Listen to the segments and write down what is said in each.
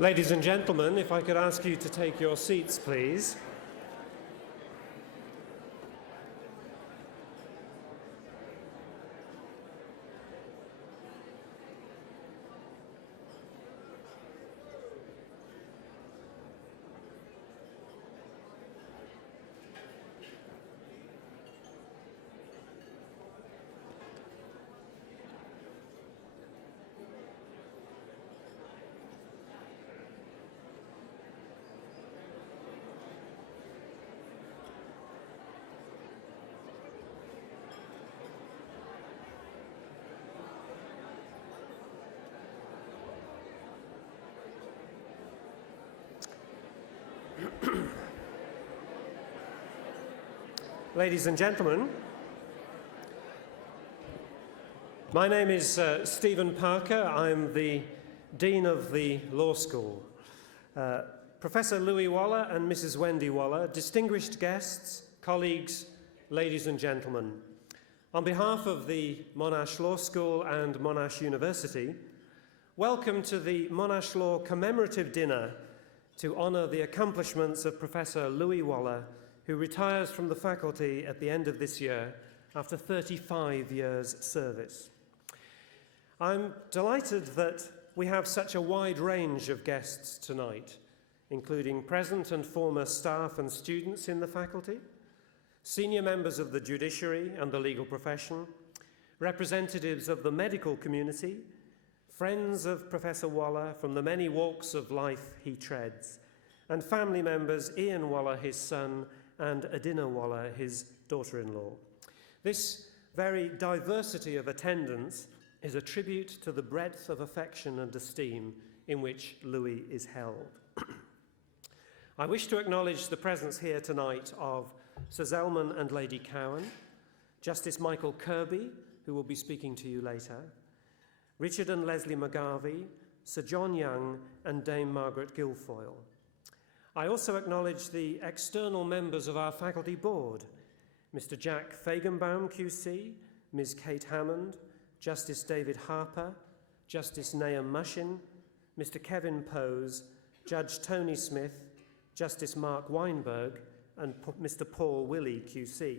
Ladies and gentlemen, if I could ask you to take your seats, please. Ladies and gentlemen, my name is Stephen Parker. I'm the Dean of the Law School. Professor Louis Waller and Mrs. Wendy Waller, distinguished guests, colleagues, ladies and gentlemen, on behalf of the Monash Law School and Monash University, welcome to the Monash Law Commemorative Dinner to honour the accomplishments of Professor Louis Waller, who retires from the faculty at the end of this year after 35 years' service. I'm delighted that we have such a wide range of guests tonight, including present and former staff and students in the faculty, senior members of the judiciary and the legal profession, representatives of the medical community, friends of Professor Waller from the many walks of life he treads, and family members Ian Waller, his son, and Adina Waller, his daughter-in-law. This very diversity of attendance is a tribute to the breadth of affection and esteem in which Louis is held. I wish to acknowledge the presence here tonight of Sir Zelman and Lady Cowan, Justice Michael Kirby, who will be speaking to you later, Richard and Leslie McGarvey, Sir John Young, and Dame Margaret Guilfoyle. I also acknowledge the external members of our faculty board, Mr. Jack Fagenbaum, QC, Ms. Kate Hammond, Justice David Harper, Justice Nahum Mushin, Mr. Kevin Pose, Judge Tony Smith, Justice Mark Weinberg, and Mr. Paul Willey, QC.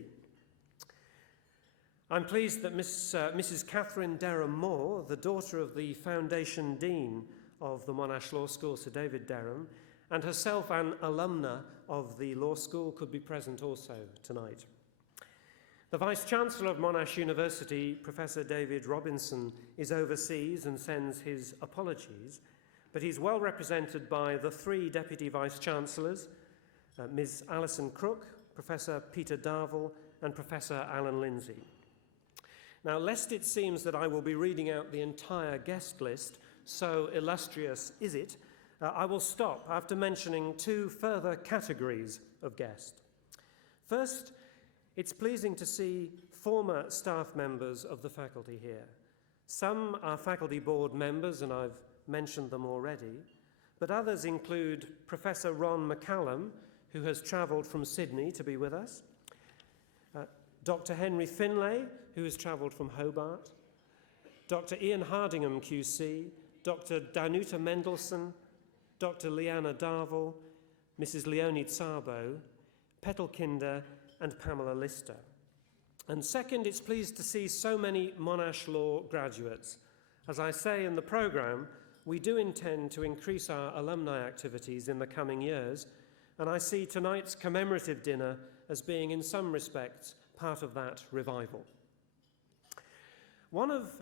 I'm pleased that Mrs. Catherine Derham Moore, the daughter of the Foundation Dean of the Monash Law School, Sir David Derham, and herself an alumna of the law school, could be present also tonight. The Vice-Chancellor of Monash University, Professor David Robinson, is overseas and sends his apologies, but he's well represented by the three Deputy Vice-Chancellors, Ms. Alison Crook, Professor Peter Darvell, and Professor Alan Lindsay. Now, lest it seems that I will be reading out the entire guest list, so illustrious is it, I will stop after mentioning two further categories of guest. First, it's pleasing to see former staff members of the faculty here. Some are faculty board members, and I've mentioned them already, but others include Professor Ron McCallum, who has travelled from Sydney to be with us, Dr. Henry Finlay, who has travelled from Hobart, Dr. Ian Hardingham, QC, Dr. Danuta Mendelsohn, Dr. Leanna Darvell, Mrs. Leonie Tsarbo, Petal Kinder, and Pamela Lister. And second, it's pleased to see so many Monash Law graduates. As I say in the programme, we do intend to increase our alumni activities in the coming years, and I see tonight's commemorative dinner as being, in some respects, part of that revival. One of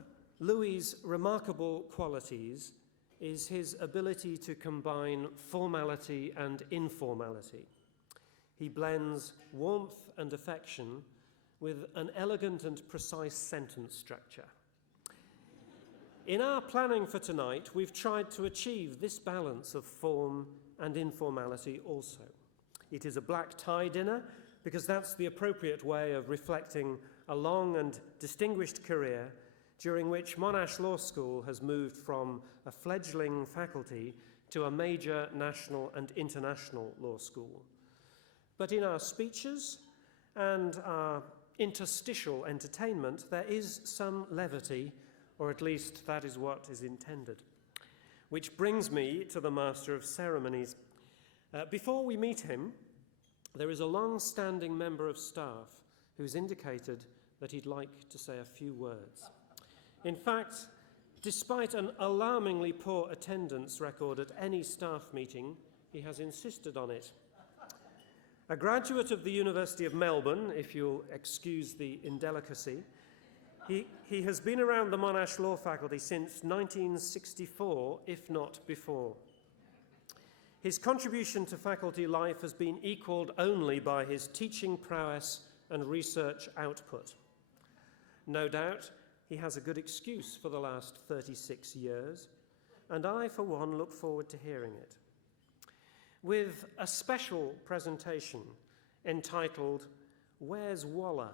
Louis's remarkable qualities is his ability to combine formality and informality. He blends warmth and affection with an elegant and precise sentence structure. In our planning for tonight, we've tried to achieve this balance of form and informality also. It is a black tie dinner because that's the appropriate way of reflecting a long and distinguished career during which Monash Law School has moved from a fledgling faculty to a major national and international law school. But in our speeches and our interstitial entertainment, there is some levity, or at least that is what is intended. which brings me to the Master of Ceremonies. Before we meet him, there is a long-standing member of staff who's indicated that he'd like to say a few words. In fact, despite an alarmingly poor attendance record at any staff meeting, he has insisted on it. A graduate of the University of Melbourne, if you'll excuse the indelicacy, he has been around the Monash Law Faculty since 1964, if not before. His contribution to faculty life has been equalled only by his teaching prowess and research output. No doubt, he has a good excuse for the last 36 years, and I, for one, look forward to hearing it. With a special presentation entitled Where's Waller?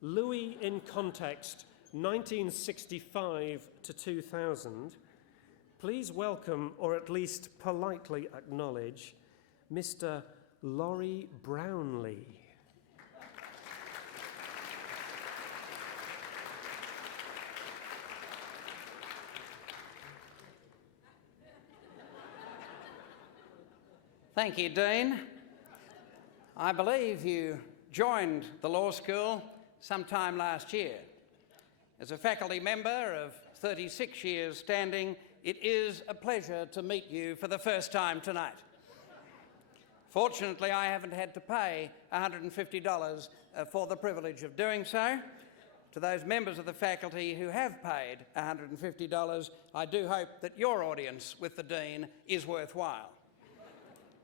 Louis in Context, 1965 to 2000, please welcome, or at least politely acknowledge, Mr. Laurie Brownlee. Thank you, Dean. I believe you joined the law school sometime last year. As a faculty member of 36 years standing, it is a pleasure to meet you for the first time tonight. Fortunately, I haven't had to pay $150 for the privilege of doing so. To those members of the faculty who have paid $150, I do hope that your audience with the Dean is worthwhile.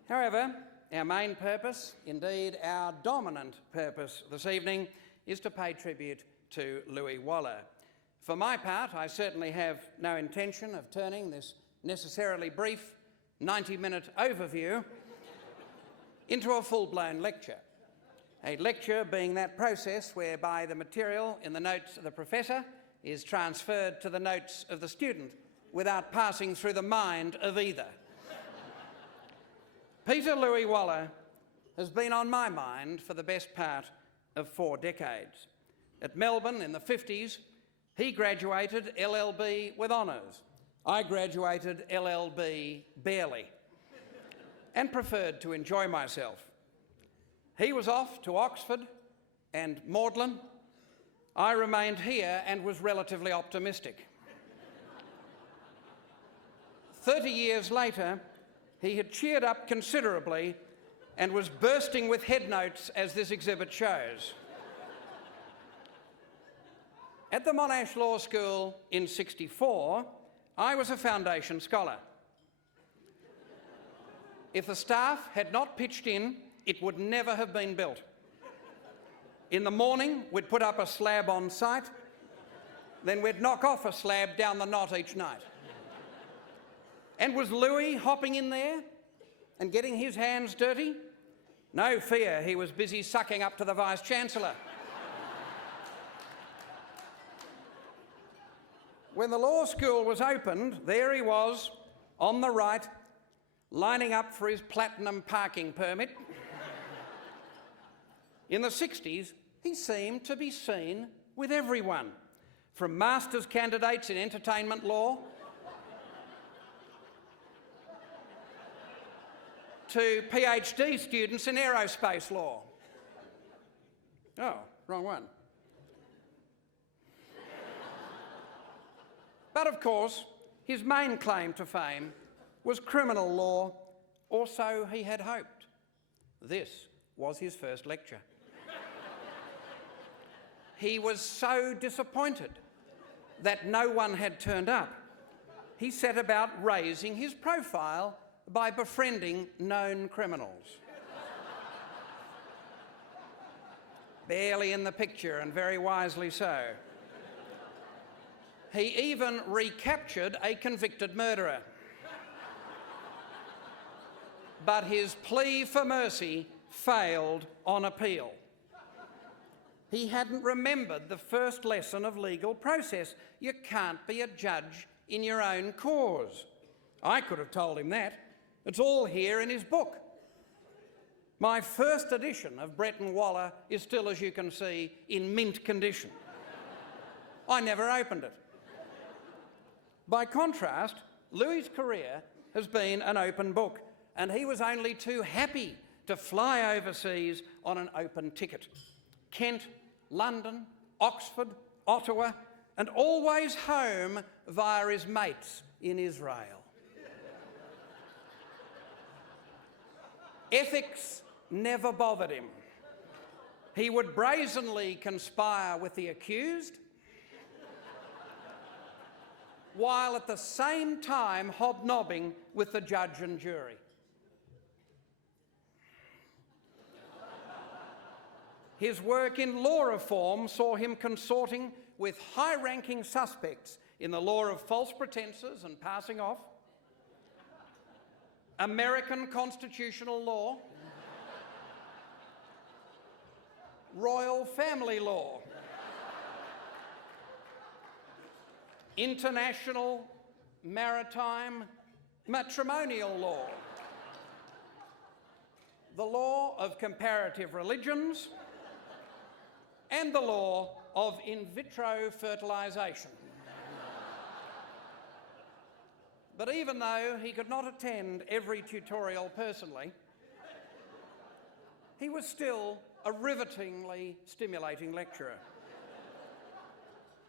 However, our main purpose, indeed our dominant purpose this evening, is to pay tribute to Louis Waller. For my part, I certainly have no intention of turning this necessarily brief 90-minute overview into a full-blown lecture. A lecture being that process whereby the material in the notes of the professor is transferred to the notes of the student without passing through the mind of either. Peter Louis Waller has been on my mind for the best part of 4 decades. At Melbourne in the 50s, he graduated LLB with honours. I graduated LLB barely and preferred to enjoy myself. He was off to Oxford and Magdalen. I remained here and was relatively optimistic. 30 years later, he had cheered up considerably and was bursting with head notes, as this exhibit shows. At the Monash Law School in '64, I was a foundation scholar. If the staff had not pitched in, it would never have been built. In the morning, we'd put up a slab on site, then we'd knock off a slab down the knot each night. And was Louis hopping in there and getting his hands dirty? No fear, he was busy sucking up to the Vice-Chancellor. When the law school was opened, there he was, on the right, lining up for his platinum parking permit. In the 60s, he seemed to be seen with everyone, from master's candidates in entertainment law to PhD students in aerospace law. Oh, wrong one. But of course, his main claim to fame was criminal law, or so he had hoped. This was his first lecture. He was so disappointed that no one had turned up, he set about raising his profile by befriending known criminals. Barely in the picture, and very wisely so. He even recaptured a convicted murderer. But his plea for mercy failed on appeal. He hadn't remembered the first lesson of legal process. You can't be a judge in your own cause. I could have told him that. It's all here in his book. My first edition of Brett and Waller is still, as you can see, in mint condition. I never opened it. By contrast, Louis's career has been an open book, and he was only too happy to fly overseas on an open ticket. Kent, London, Oxford, Ottawa, and always home via his mates in Israel. Ethics never bothered him. He would brazenly conspire with the accused, while at the same time hobnobbing with the judge and jury. His work in law reform saw him consorting with high-ranking suspects in the law of false pretences and passing off, American constitutional law, royal family law, international maritime matrimonial law, the law of comparative religions, and the law of in vitro fertilisation. But even though he could not attend every tutorial personally, he was still a rivetingly stimulating lecturer.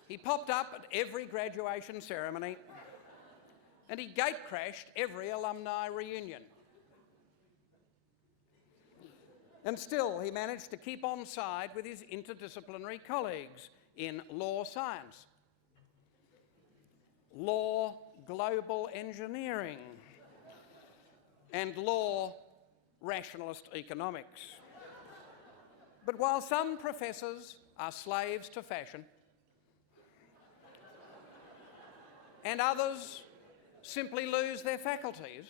He popped up at every graduation ceremony, and he gate-crashed every alumni reunion. And still, he managed to keep on side with his interdisciplinary colleagues in law science, law global engineering, and law rationalist economics. But while some professors are slaves to fashion, and others simply lose their faculties,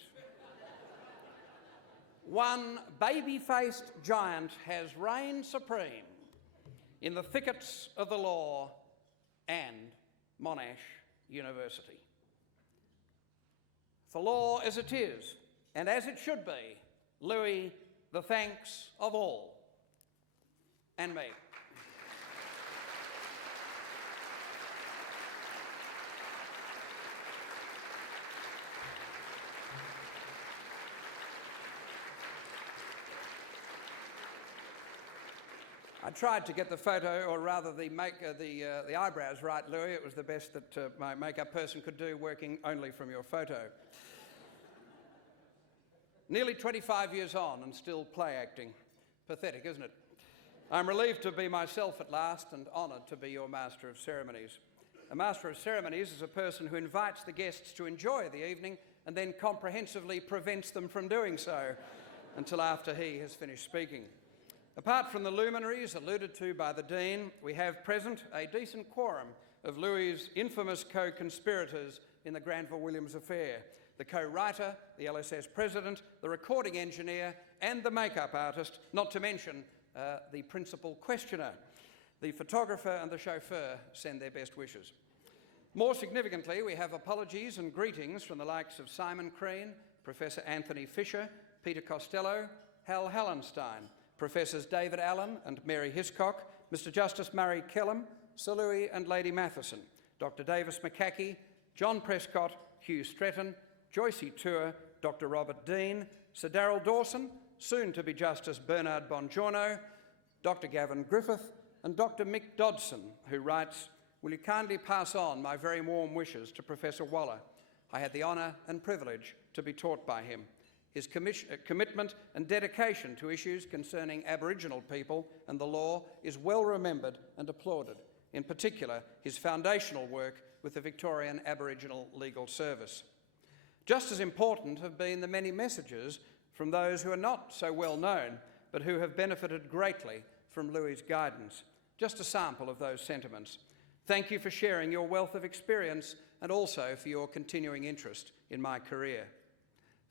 one baby-faced giant has reigned supreme in the thickets of the law and Monash University. For law as it is, and as it should be, Louis, the thanks of all, and me. I tried to get the photo, or rather the eyebrows right, Louis. It was the best that my makeup person could do, working only from your photo. Nearly 25 years on and still play acting. Pathetic, isn't it? I'm relieved to be myself at last and honoured to be your Master of Ceremonies. A Master of Ceremonies is a person who invites the guests to enjoy the evening and then comprehensively prevents them from doing so until after he has finished speaking. Apart from the luminaries alluded to by the Dean, we have present a decent quorum of Louis's infamous co-conspirators in the Granville-Williams affair: the co-writer, the LSS president, the recording engineer, and the makeup artist, not to mention the principal questioner. The photographer and the chauffeur send their best wishes. More significantly, we have apologies and greetings from the likes of Simon Crean, Professor Anthony Fisher, Peter Costello, Hal Hallenstein, Professors David Allen and Mary Hiscock, Mr Justice Murray Kellam, Sir Louis and Lady Matheson, Dr Davis McCackey, John Prescott, Hugh Stretton, Joycey Tour, Dr Robert Dean, Sir Darrell Dawson, soon-to-be Justice Bernard Bongiorno, Dr Gavin Griffith, and Dr Mick Dodson, who writes, "Will you kindly pass on my very warm wishes to Professor Waller? I had the honour and privilege to be taught by him. His commitment and dedication to issues concerning Aboriginal people and the law is well remembered and applauded, in particular his foundational work with the Victorian Aboriginal Legal Service. Just as important have been the many messages from those who are not so well known, but who have benefited greatly from Louis's guidance. Just a sample of those sentiments. Thank you for sharing your wealth of experience and also for your continuing interest in my career.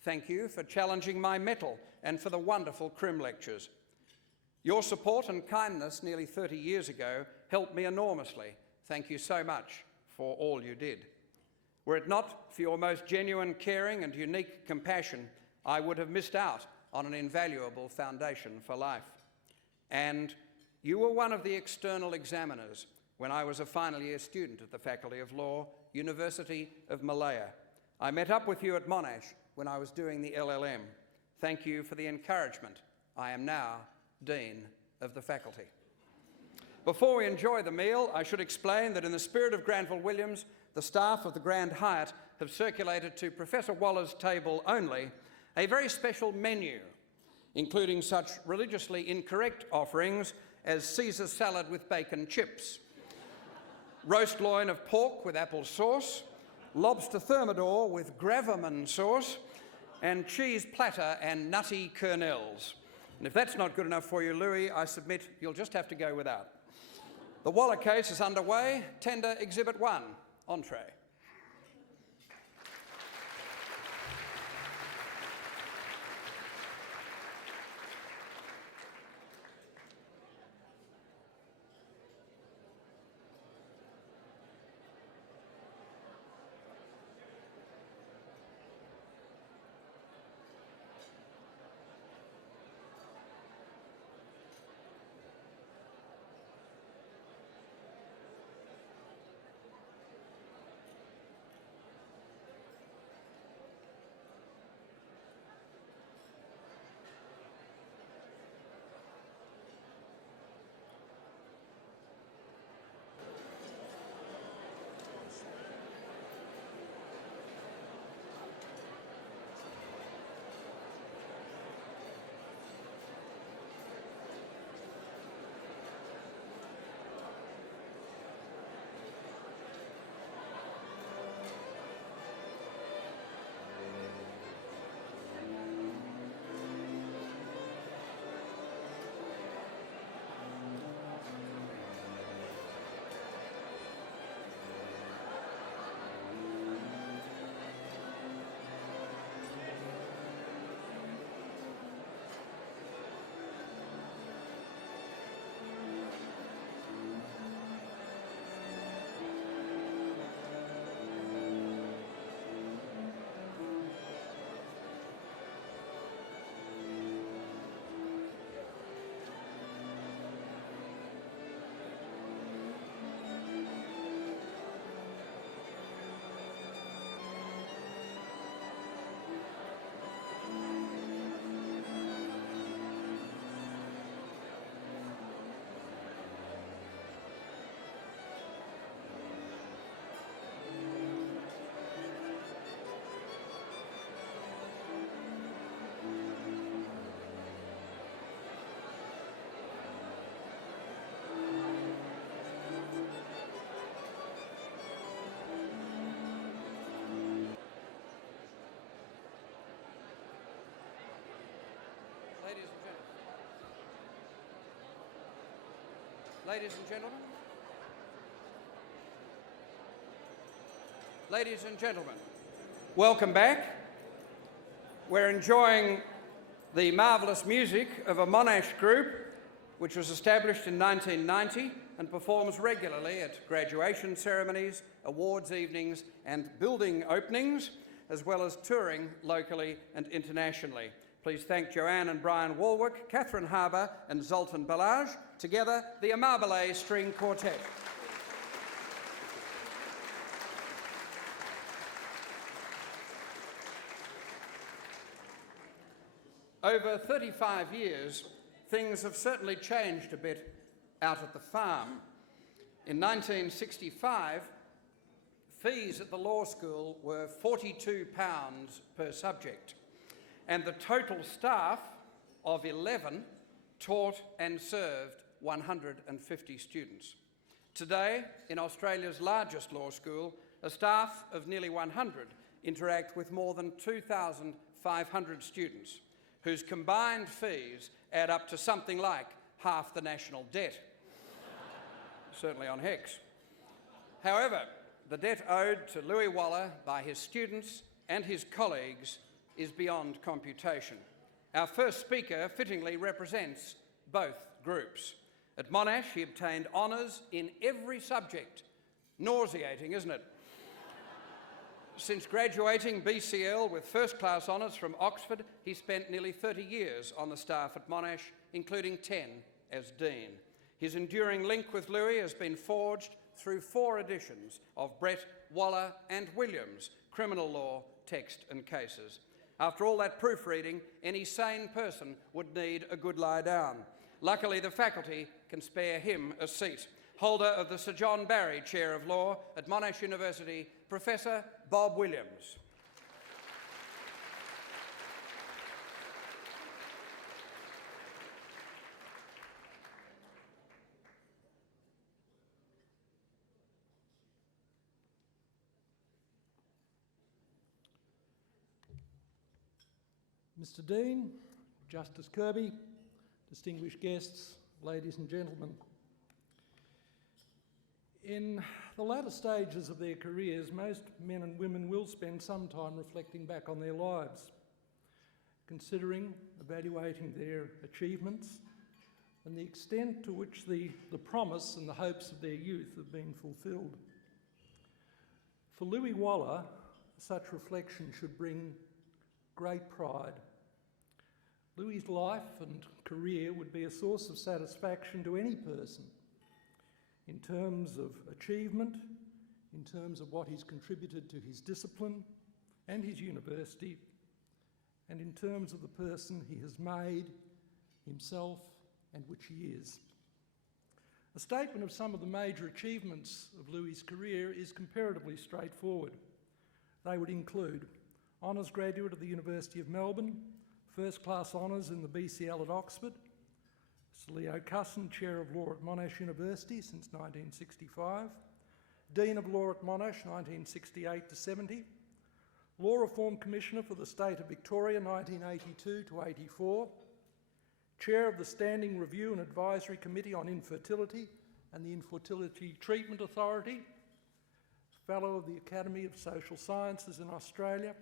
Thank you for challenging my mettle and for the wonderful Crim lectures. Your support and kindness nearly 30 years ago helped me enormously. Thank you so much for all you did. Were it not for your most genuine caring and unique compassion, I would have missed out on an invaluable foundation for life. And you were one of the external examiners when I was a final year student at the Faculty of Law, University of Malaya. I met up with you at Monash when I was doing the LLM. Thank you for the encouragement. I am now Dean of the faculty. Before we enjoy the meal, I should explain that in the spirit of Granville Williams, the staff of the Grand Hyatt have circulated to Professor Waller's table only a very special menu, including such religiously incorrect offerings as Caesar salad with bacon chips, roast loin of pork with apple sauce, lobster thermidor with gravamen sauce, and cheese platter and nutty kernels. And if that's not good enough for you, Louis, I submit you'll just have to go without. The Waller case is underway. Tender Exhibit 1, entree. Ladies and gentlemen. Ladies and gentlemen, welcome back. We're enjoying the marvellous music of a Monash group which was established in 1990 and performs regularly at graduation ceremonies, awards evenings and building openings, as well as touring locally and internationally. Please thank Joanne and Brian Walwick, Catherine Harbour and Zoltan Balaj, together the Amabile String Quartet. Over 35 years, things have certainly changed a bit out at the farm. In 1965, fees at the law school were £42 per subject, and the total staff of 11 taught and served 150 students. Today, in Australia's largest law school, a staff of nearly 100 interact with more than 2,500 students, whose combined fees add up to something like half the national debt, certainly on HECS. However, the debt owed to Louis Waller by his students and his colleagues is beyond computation. Our first speaker fittingly represents both groups. At Monash, he obtained honours in every subject. Nauseating, isn't it? Since graduating BCL with first-class honours from Oxford, he spent nearly 30 years on the staff at Monash, including 10 as Dean. His enduring link with Louis has been forged through 4 editions of Brett, Waller and Williams, criminal law, text and cases. After all that proofreading, any sane person would need a good lie down. Luckily, the faculty can spare him a seat. Holder of the Sir John Barry Chair of Law at Monash University, Professor Bob Williams. Mr. Dean, Justice Kirby, distinguished guests, ladies and gentlemen. In the latter stages of their careers, most men and women will spend some time reflecting back on their lives, considering, evaluating their achievements and the extent to which the promise and the hopes of their youth have been fulfilled. For Louis Waller, such reflection should bring great pride. Louis's life and career would be a source of satisfaction to any person in terms of achievement, in terms of what he's contributed to his discipline and his university, and in terms of the person he has made himself and which he is. A statement of some of the major achievements of Louis's career is comparatively straightforward. They would include Honours Graduate of the University of Melbourne, First Class Honours in the BCL at Oxford, Sir Leo Cusson, Chair of Law at Monash University since 1965, Dean of Law at Monash 1968 to 70, Law Reform Commissioner for the State of Victoria 1982 to 84, Chair of the Standing Review and Advisory Committee on Infertility and the Infertility Treatment Authority, Fellow of the Academy of Social Sciences in Australia,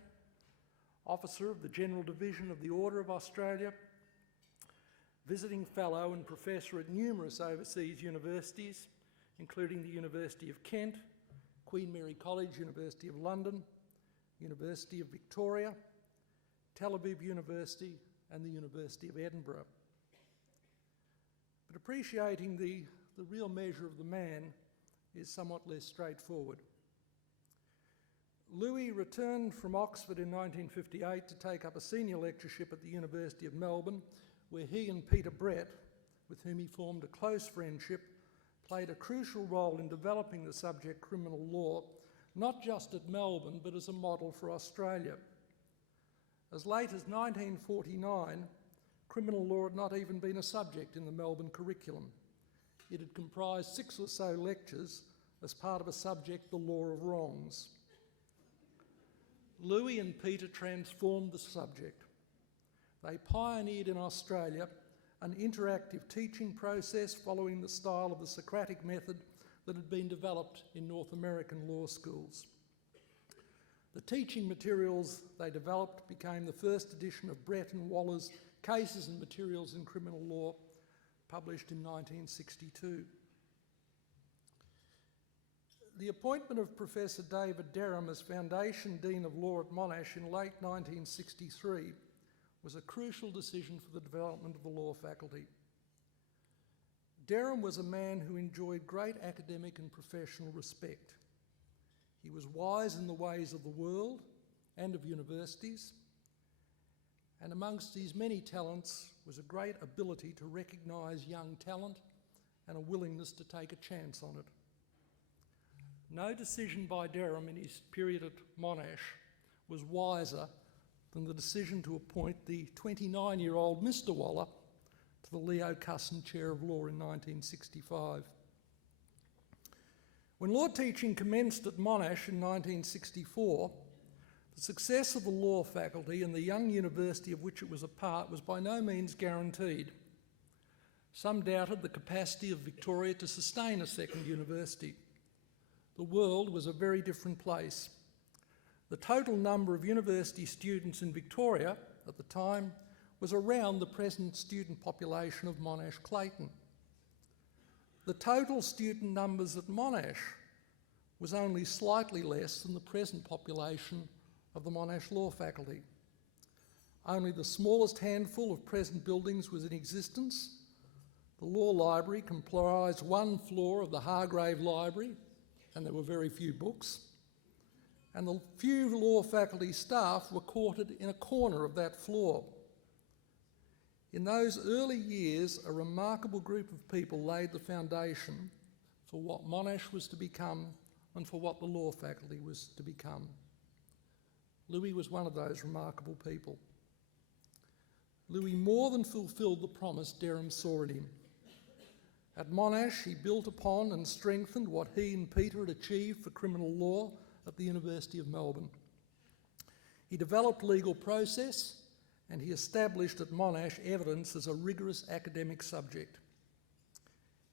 Officer of the General Division of the Order of Australia, Visiting Fellow and Professor at numerous overseas universities, including the University of Kent, Queen Mary College, University of London, University of Victoria, Tel Aviv University and the University of Edinburgh. But appreciating the real measure of the man is somewhat less straightforward. Louis returned from Oxford in 1958 to take up a senior lectureship at the University of Melbourne, where he and Peter Brett, with whom he formed a close friendship, played a crucial role in developing the subject criminal law, not just at Melbourne, but as a model for Australia. As late as 1949, criminal law had not even been a subject in the Melbourne curriculum. It had comprised 6 or so lectures as part of a subject, the law of wrongs. Louis and Peter transformed the subject. They pioneered in Australia an interactive teaching process following the style of the Socratic method that had been developed in North American law schools. The teaching materials they developed became the first edition of Brett and Waller's Cases and Materials in Criminal Law, published in 1962. The appointment of Professor David Derham as Foundation Dean of Law at Monash in late 1963 was a crucial decision for the development of the law faculty. Derham was a man who enjoyed great academic and professional respect. He was wise in the ways of the world and of universities, and amongst his many talents was a great ability to recognise young talent and a willingness to take a chance on it. No decision by Derham in his period at Monash was wiser than the decision to appoint the 29-year-old Mr. Waller to the Leo Cusson Chair of Law in 1965. When law teaching commenced at Monash in 1964, the success of the law faculty and the young university of which it was a part was by no means guaranteed. Some doubted the capacity of Victoria to sustain a second university. The world was a very different place. The total number of university students in Victoria at the time was around the present student population of Monash Clayton. The total student numbers at Monash was only slightly less than the present population of the Monash Law Faculty. Only the smallest handful of present buildings was in existence. The Law Library comprised one floor of the Hargrave Library, and there were very few books. and the few law faculty staff were quartered in a corner of that floor. In those early years, a remarkable group of people laid the foundation for what Monash was to become and for what the law faculty was to become. Louis was one of those remarkable people. Louis more than fulfilled the promise Derham saw in him. At Monash, he built upon and strengthened what he and Peter had achieved for criminal law at the University of Melbourne. He developed legal process, and he established at Monash evidence as a rigorous academic subject.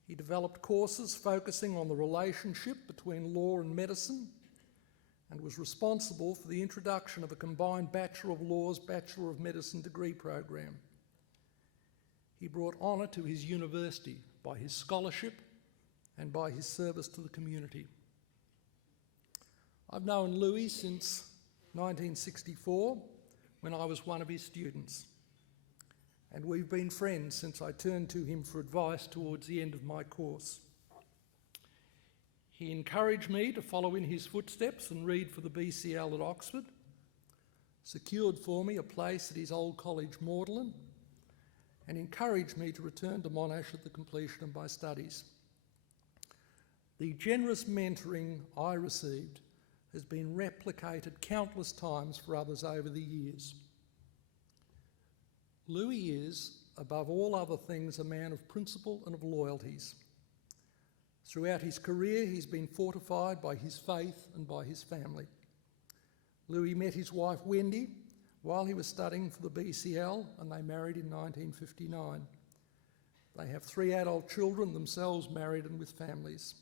He developed courses focusing on the relationship between law and medicine, and was responsible for the introduction of a combined Bachelor of Laws, Bachelor of Medicine degree program. He brought honour to his university by his scholarship and by his service to the community. I've known Louis since 1964, when I was one of his students, and we've been friends since I turned to him for advice towards the end of my course. He encouraged me to follow in his footsteps and read for the BCL at Oxford, secured for me a place at his old college Magdalen, and encouraged me to return to Monash at the completion of my studies. The generous mentoring I received has been replicated countless times for others over the years. Louis is, above all other things, a man of principle and of loyalties. Throughout his career, he's been fortified by his faith and by his family. Louis met his wife Wendy while he was studying for the BCL, and they married in 1959. They have 3 adult children, themselves married and with families.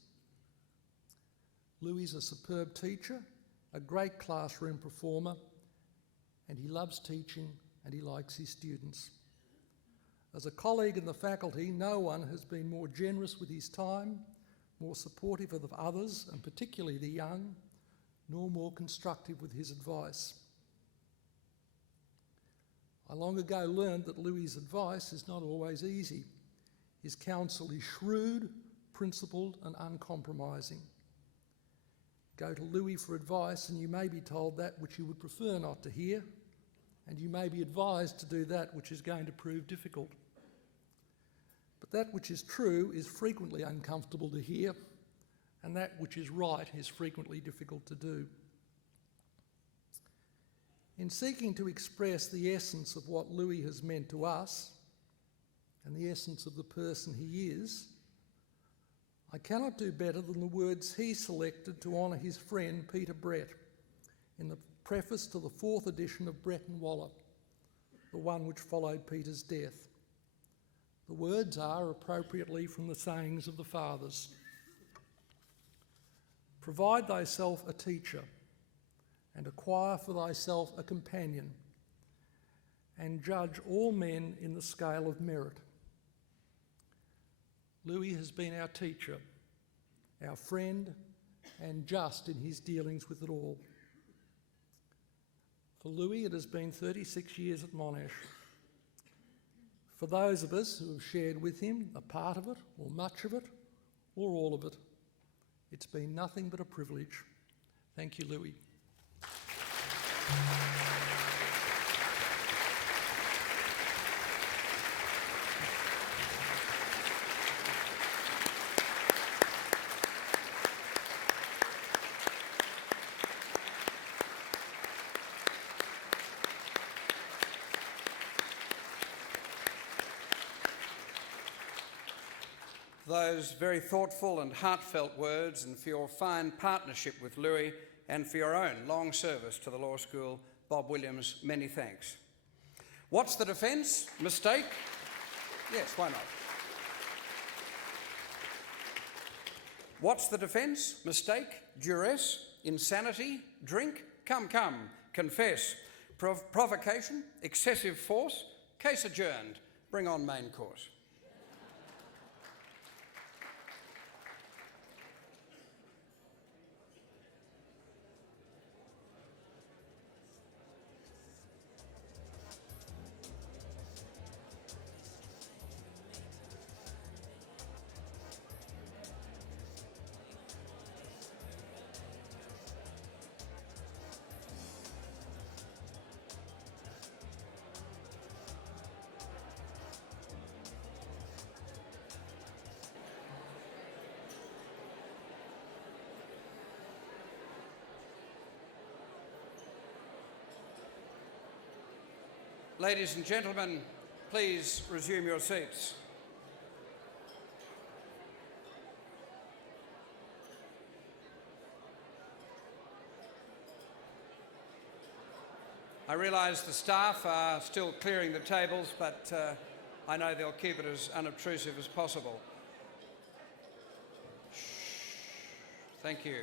Louis is a superb teacher, a great classroom performer, and he loves teaching and he likes his students. As a colleague in the faculty, no one has been more generous with his time, more supportive of others, and particularly the young, nor more constructive with his advice. I long ago learned that Louis's advice is not always easy. His counsel is shrewd, principled, and uncompromising. Go to Louis for advice and you may be told that which you would prefer not to hear, and you may be advised to do that which is going to prove difficult. But that which is true is frequently uncomfortable to hear, and that which is right is frequently difficult to do. In seeking to express the essence of what Louis has meant to us, and the essence of the person he is, I cannot do better than the words he selected to honour his friend Peter Brett in the preface to the 4th edition of Brett and Waller, the one which followed Peter's death. The words are appropriately from the sayings of the fathers. Provide thyself a teacher, and acquire for thyself a companion, and judge all men in the scale of merit. Louis has been our teacher, our friend, and just in his dealings with it all. For Louis, it has been 36 years at Monash. For those of us who have shared with him a part of it, or much of it, or all of it, it's been nothing but a privilege. Thank you, Louis. Those very thoughtful and heartfelt words, and for your fine partnership with Louis, and for your own long service to the law school, Bob Williams, many thanks. What's the defence? Mistake? Yes, why not? What's the defence? Mistake? Duress? Insanity? Drink? Come, confess. Provocation? Excessive force? Case adjourned. Bring on main course. Ladies and gentlemen, please resume your seats. I realise the staff are still clearing the tables, but I know they'll keep it as unobtrusive as possible. Shh. Thank you.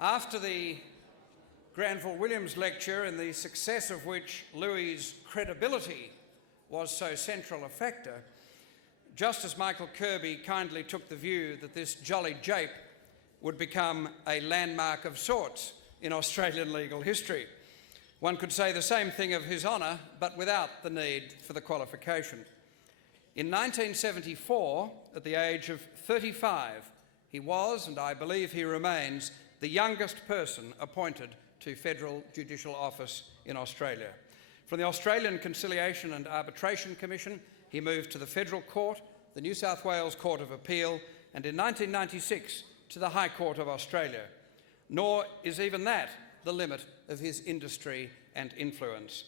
After the Granville Williams lecture, in the success of which Louis's credibility was so central a factor, Justice Michael Kirby kindly took the view that this jolly jape would become a landmark of sorts in Australian legal history. One could say the same thing of His Honour, but without the need for the qualification. In 1974, at the age of 35, he was, and I believe he remains, the youngest person appointed to federal judicial office in Australia. From the Australian Conciliation and Arbitration Commission, he moved to the Federal Court, the New South Wales Court of Appeal, and in 1996 to the High Court of Australia. Nor is even that the limit of his industry and influence.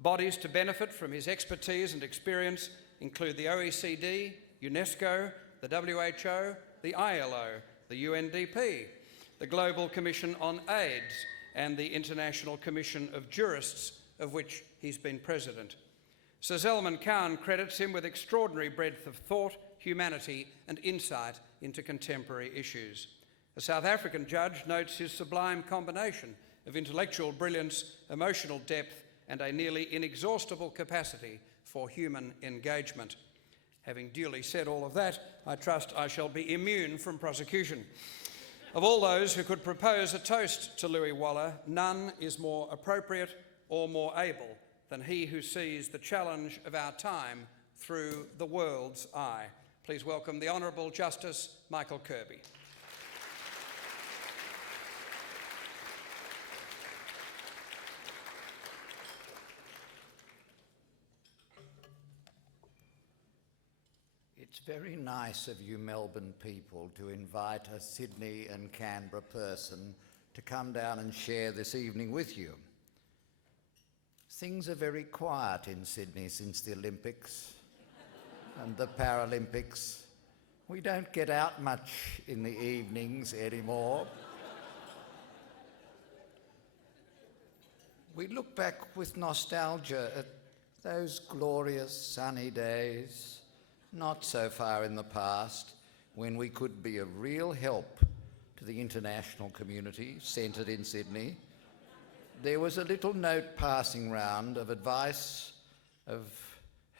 Bodies to benefit from his expertise and experience include the OECD, UNESCO, the WHO, the ILO, the UNDP, the Global Commission on AIDS, and the International Commission of Jurists, of which he's been president. Sir Zelman Khan credits him with extraordinary breadth of thought, humanity, and insight into contemporary issues. A South African judge notes his sublime combination of intellectual brilliance, emotional depth, and a nearly inexhaustible capacity for human engagement. Having duly said all of that, I trust I shall be immune from prosecution. Of all those who could propose a toast to Louis Waller, none is more appropriate or more able than he who sees the challenge of our time through the world's eye. Please welcome the Honourable Justice Michael Kirby. It's very nice of you Melbourne people to invite a Sydney and Canberra person to come down and share this evening with you. Things are very quiet in Sydney since the Olympics and the Paralympics. We don't get out much in the evenings anymore. We look back with nostalgia at those glorious sunny days, not so far in the past, when we could be of real help to the international community centred in Sydney. There was a little note passing round of advice of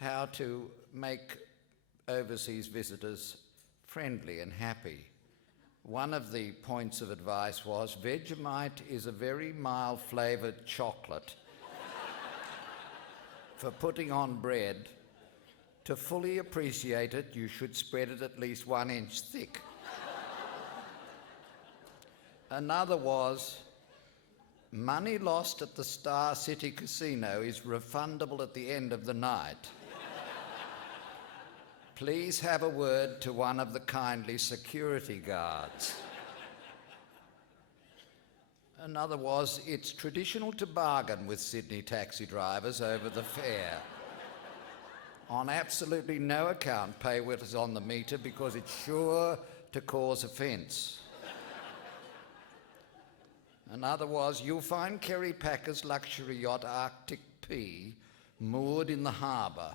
how to make overseas visitors friendly and happy. One of the points of advice was Vegemite is a very mild flavoured chocolate for putting on bread. To fully appreciate it, you should spread it at least 1 inch thick. Another was, money lost at the Star City Casino is refundable at the end of the night. Please have a word to one of the kindly security guards. Another was, it's traditional to bargain with Sydney taxi drivers over the fare. On absolutely no account pay what is on the meter because it's sure to cause offence. Another was, you'll find Kerry Packer's luxury yacht Arctic P moored in the harbour.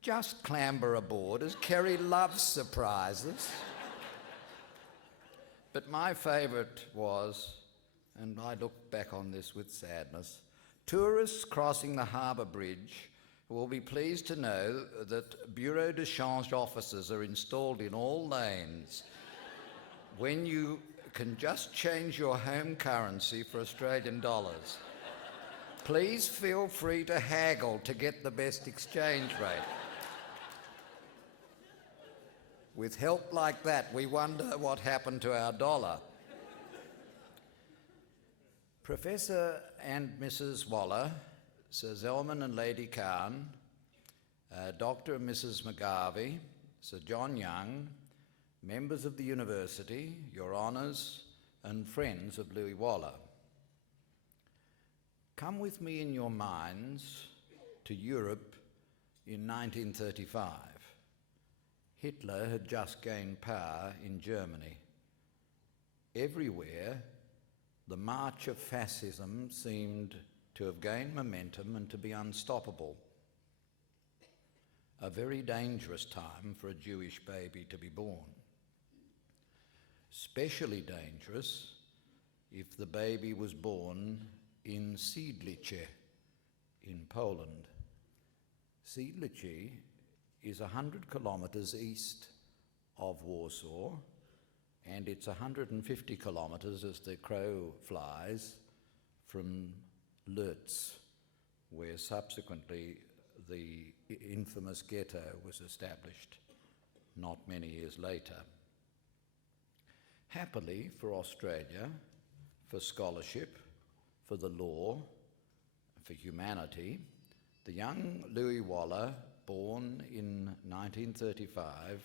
Just clamber aboard, as Kerry loves surprises. But my favourite was, and I look back on this with sadness, tourists crossing the harbour bridge will be pleased to know that Bureau de Change officers are installed in all lanes when you can just change your home currency for Australian dollars. Please feel free to haggle to get the best exchange rate. With help like that, we wonder what happened to our dollar. Professor and Mrs. Waller, Sir Zelman and Lady Khan, Dr. and Mrs. McGarvey, Sir John Young, members of the university, your honours, and friends of Louis Waller. Come with me in your minds to Europe in 1935. Hitler had just gained power in Germany. Everywhere, the march of fascism seemed to have gained momentum and to be unstoppable. A very dangerous time for a Jewish baby to be born. Especially dangerous if the baby was born in Siedlce in Poland. Siedlce is 100 kilometres east of Warsaw, and it's 150 kilometres as the crow flies from Lutz, where subsequently the infamous ghetto was established not many years later. Happily for Australia, for scholarship, for the law, for humanity, the young Louis Waller, born in 1935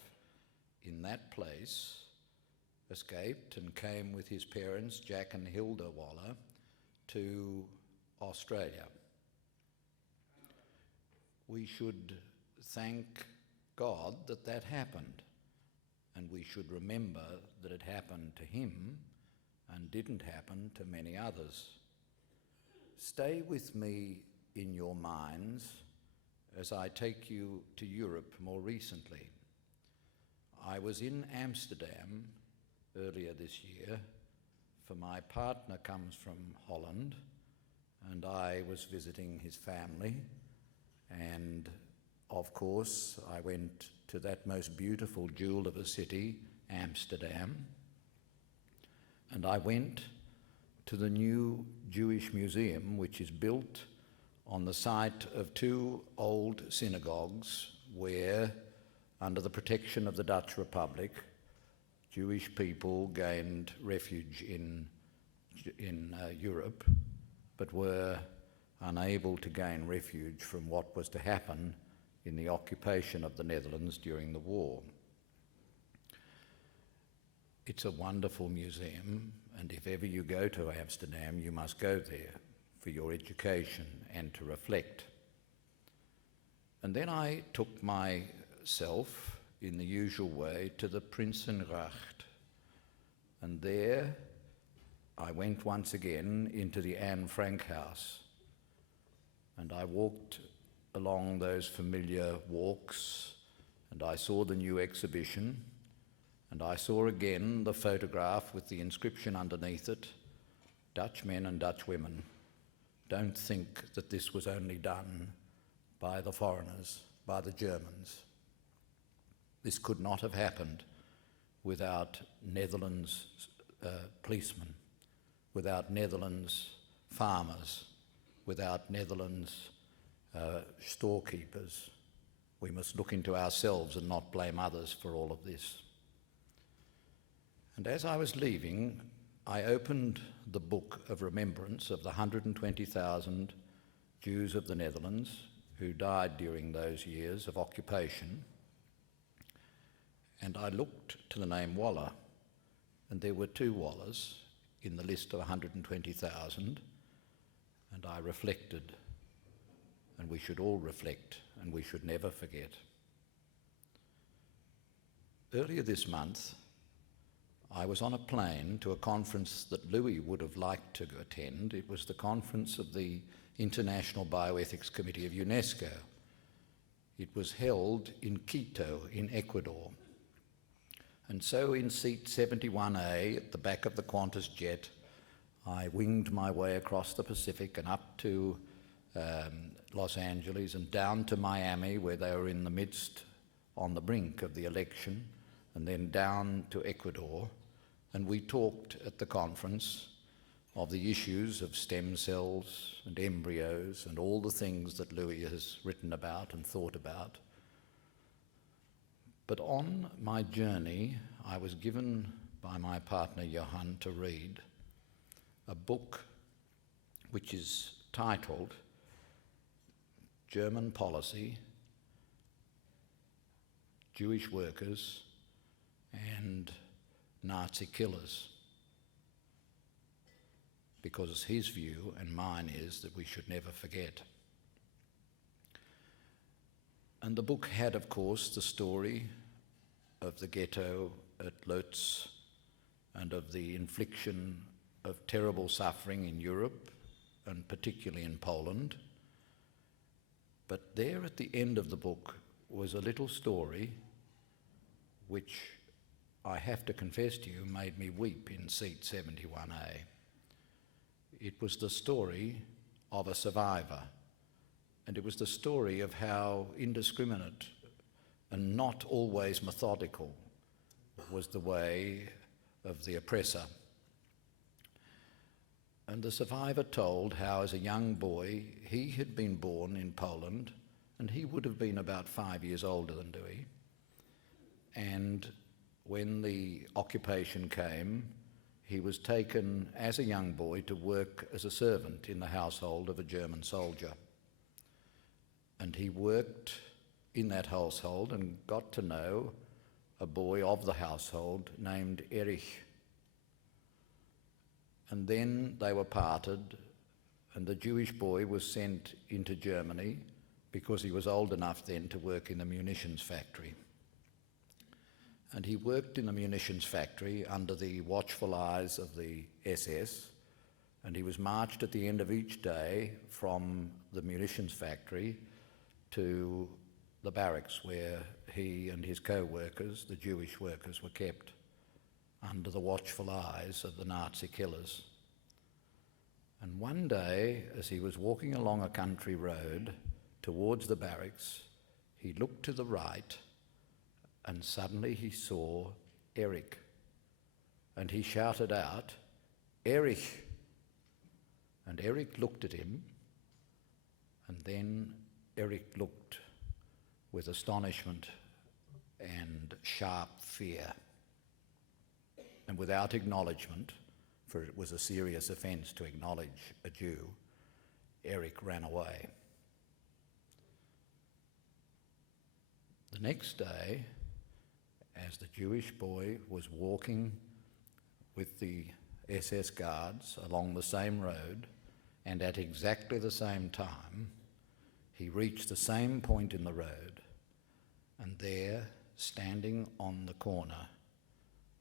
in that place, escaped and came with his parents, Jack and Hilda Waller, to Australia. We should thank God that that happened, and we should remember that it happened to him and didn't happen to many others. Stay with me in your minds as I take you to Europe more recently. I was in Amsterdam earlier this year, for my partner comes from Holland, and I was visiting his family, and of course I went to that most beautiful jewel of a city, Amsterdam, and I went to the new Jewish museum, which is built on the site of two old synagogues where, under the protection of the Dutch Republic, Jewish people gained refuge in Europe, but were unable to gain refuge from what was to happen in the occupation of the Netherlands during the war. It's a wonderful museum, and if ever you go to Amsterdam, you must go there for your education and to reflect. And then I took myself, in the usual way, to the Prinsengracht, and there I went once again into the Anne Frank house, and I walked along those familiar walks, and I saw the new exhibition, and I saw again the photograph with the inscription underneath it, "Dutch men and Dutch women. Don't think that this was only done by the foreigners, by the Germans. This could not have happened without Netherlands policemen, without Netherlands farmers, without Netherlands storekeepers. We must look into ourselves and not blame others for all of this." And as I was leaving, I opened the book of remembrance of the 120,000 Jews of the Netherlands who died during those years of occupation, and I looked to the name Waller, and there were two Wallers in the list of 120,000, and I reflected, and we should all reflect, and we should never forget. Earlier this month, I was on a plane to a conference that Louis would have liked to attend. It was the conference of the International Bioethics Committee of UNESCO. It was held in Quito, in Ecuador. And so in seat 71A, at the back of the Qantas jet, I winged my way across the Pacific and up to Los Angeles and down to Miami, where they were in the midst, on the brink of the election, and then down to Ecuador. And we talked at the conference of the issues of stem cells and embryos and all the things that Louis has written about and thought about. But on my journey, I was given by my partner Johan to read a book which is titled German Policy, Jewish Workers and Nazi Killers. because his view and mine is that we should never forget. And the book had, of course, the story of the ghetto at Lodz and of the infliction of terrible suffering in Europe, and particularly in Poland. But there at the end of the book was a little story which I have to confess to you made me weep in seat 71A. It was the story of a survivor, and it was the story of how indiscriminate and not always methodical was the way of the oppressor. And the survivor told how, as a young boy, he had been born in Poland, and he would have been about 5 years older than Dewey. And when the occupation came, he was taken as a young boy to work as a servant in the household of a German soldier. And he worked in that household and got to know a boy of the household named Erich. And then they were parted, and the Jewish boy was sent into Germany because he was old enough then to work in the munitions factory. And he worked in the munitions factory under the watchful eyes of the SS, and he was marched at the end of each day from the munitions factory to the barracks where he and his co-workers, the Jewish workers, were kept under the watchful eyes of the Nazi killers. And one day, as he was walking along a country road towards the barracks, he looked to the right, and suddenly he saw Erich. And he shouted out, "Erich!" And Erich looked at him, and then Erich looked with astonishment and sharp fear. And without acknowledgement, for it was a serious offence to acknowledge a Jew, Erich ran away. The next day, as the Jewish boy was walking with the SS guards along the same road, and at exactly the same time, he reached the same point in the road, and there, standing on the corner,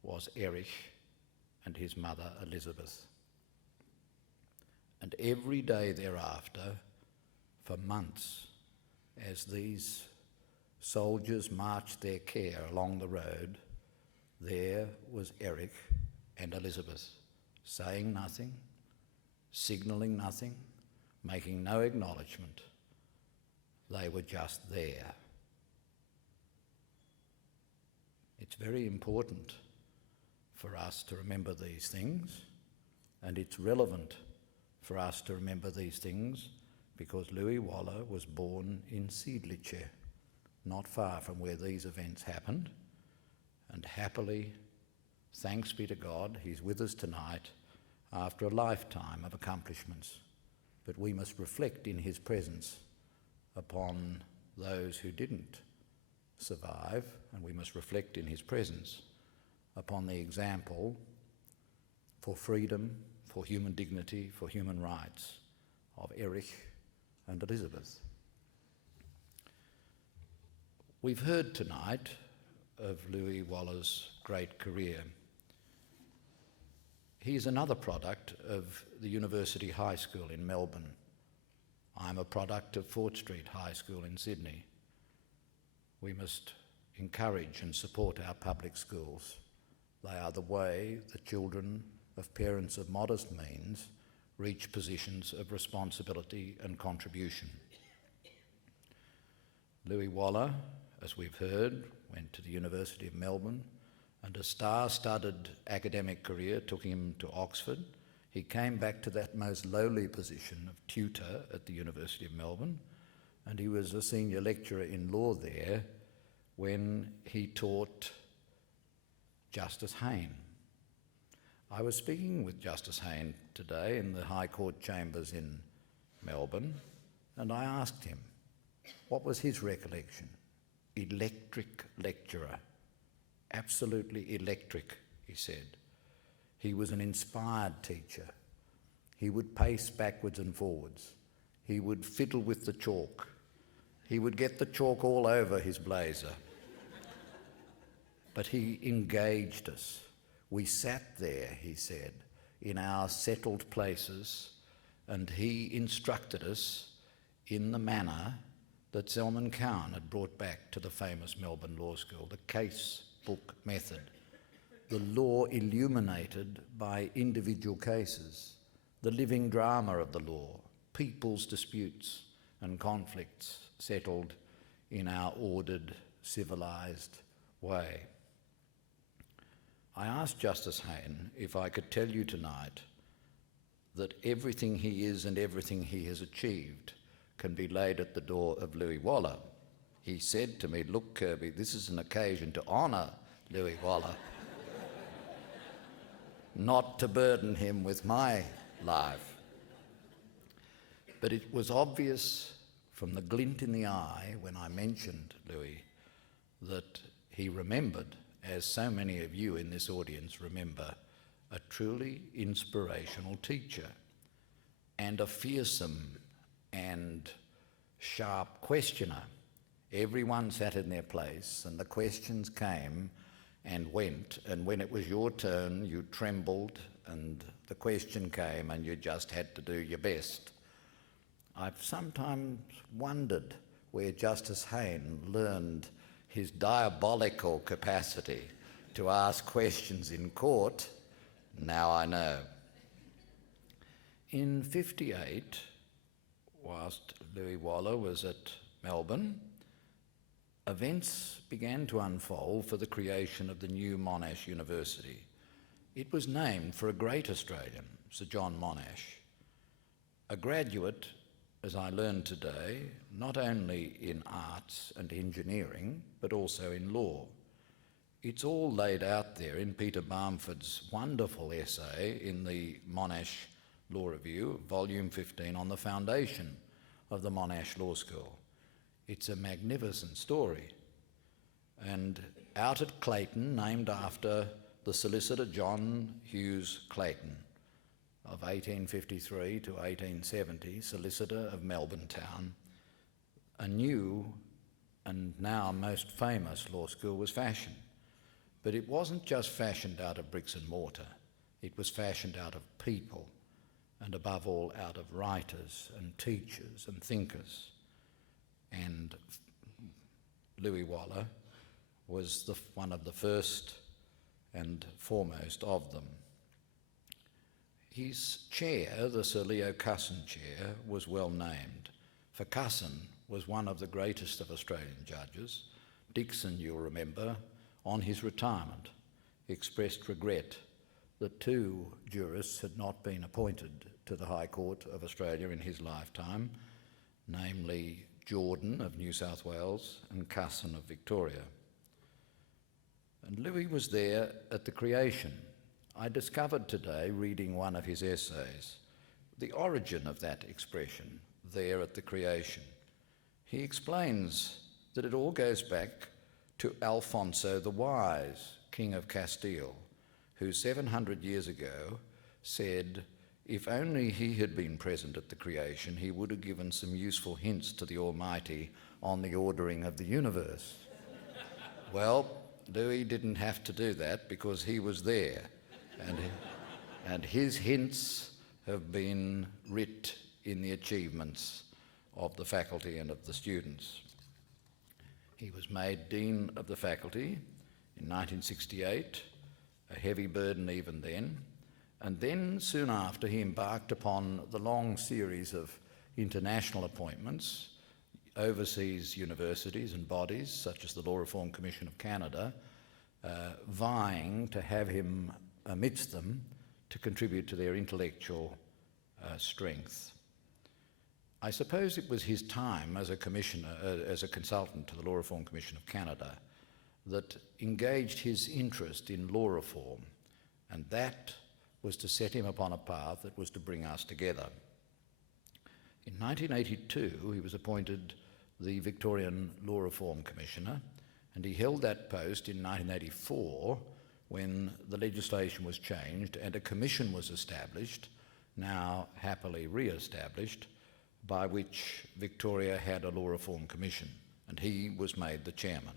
was Erich and his mother Elizabeth. And every day thereafter, for months, as these soldiers marched their care along the road, there was Erich and Elizabeth, saying nothing, signalling nothing, making no acknowledgement. They were just there. It's very important for us to remember these things, and it's relevant for us to remember these things because Louis Waller was born in Siedlce, not far from where these events happened, and happily, thanks be to God, he's with us tonight after a lifetime of accomplishments. But we must reflect in his presence upon those who didn't survive, and we must reflect in his presence upon the example for freedom, for human dignity, for human rights of Erich and Elizabeth. We've heard tonight of Louis Waller's great career. He is another product of the University High School in Melbourne. I'm a product of Fort Street High School in Sydney. We must encourage and support our public schools. They are the way that children of parents of modest means reach positions of responsibility and contribution. Louis Waller, as we've heard, went to the University of Melbourne, and a star-studded academic career took him to Oxford. He came back to that most lowly position of tutor at the University of Melbourne, and he was a senior lecturer in law there when he taught Justice Hayne. I was speaking with Justice Hayne today in the High Court chambers in Melbourne, and I asked him, what was his recollection? Electric lecturer, absolutely electric, he said. He was an inspired teacher. He would pace backwards and forwards. He would fiddle with the chalk. He would get the chalk all over his blazer. But he engaged us. We sat there, he said, in our settled places, and he instructed us in the manner that Selman Cowan had brought back to the famous Melbourne Law School, the case book method, the law illuminated by individual cases, the living drama of the law, people's disputes and conflicts settled in our ordered, civilised way. I asked Justice Hayne if I could tell you tonight that everything he is and everything he has achieved can be laid at the door of Louis Waller. He said to me, "Look, Kirby, this is an occasion to honour Louis Waller, not to burden him with my life." But it was obvious from the glint in the eye when I mentioned Louis that he remembered, as so many of you in this audience remember, a truly inspirational teacher and a fearsome and sharp questioner. Everyone sat in their place and the questions came and went, and when it was your turn you trembled and the question came and you just had to do your best. I've sometimes wondered where Justice Hayne learned his diabolical capacity to ask questions in court. Now I know. In '58, whilst Louis Waller was at Melbourne, events began to unfold for the creation of the new Monash University. It was named for a great Australian, Sir John Monash, a graduate, as I learned today, not only in arts and engineering, but also in law. It's all laid out there in Peter Barmford's wonderful essay in the Monash Law Review, volume 15, on the foundation of the Monash Law School. It's a magnificent story. And out at Clayton, named after the solicitor John Hughes Clayton, of 1853 to 1870, solicitor of Melbourne town, a new and now most famous law school was fashioned. But it wasn't just fashioned out of bricks and mortar. It was fashioned out of people, and above all out of writers and teachers and thinkers. And Louis Waller was one of the first and foremost of them. His chair, the Sir Leo Cusson chair, was well named, for Cusson was one of the greatest of Australian judges. Dixon, you'll remember, on his retirement, expressed regret that 2 jurists had not been appointed to the High Court of Australia in his lifetime, namely Jordan of New South Wales and Cusson of Victoria. And Louis was there at the creation. I discovered today, reading one of his essays, the origin of that expression, there at the creation. He explains that it all goes back to Alfonso the Wise, King of Castile, who 700 years ago said if only he had been present at the creation, he would have given some useful hints to the Almighty on the ordering of the universe. Well, Louis didn't have to do that because he was there. And his hints have been writ in the achievements of the faculty and of the students. He was made Dean of the Faculty in 1968, a heavy burden even then, and then soon after he embarked upon the long series of international appointments, overseas universities and bodies such as the Law Reform Commission of Canada, vying to have him amidst them to contribute to their intellectual strength. I suppose it was his time as a commissioner, as a consultant to the Law Reform Commission of Canada, that engaged his interest in law reform, and that was to set him upon a path that was to bring us together. In 1982, he was appointed the Victorian Law Reform Commissioner, and he held that post in 1984 when the legislation was changed and a commission was established now happily re-established, by which Victoria had a Law Reform Commission, and he was made the chairman.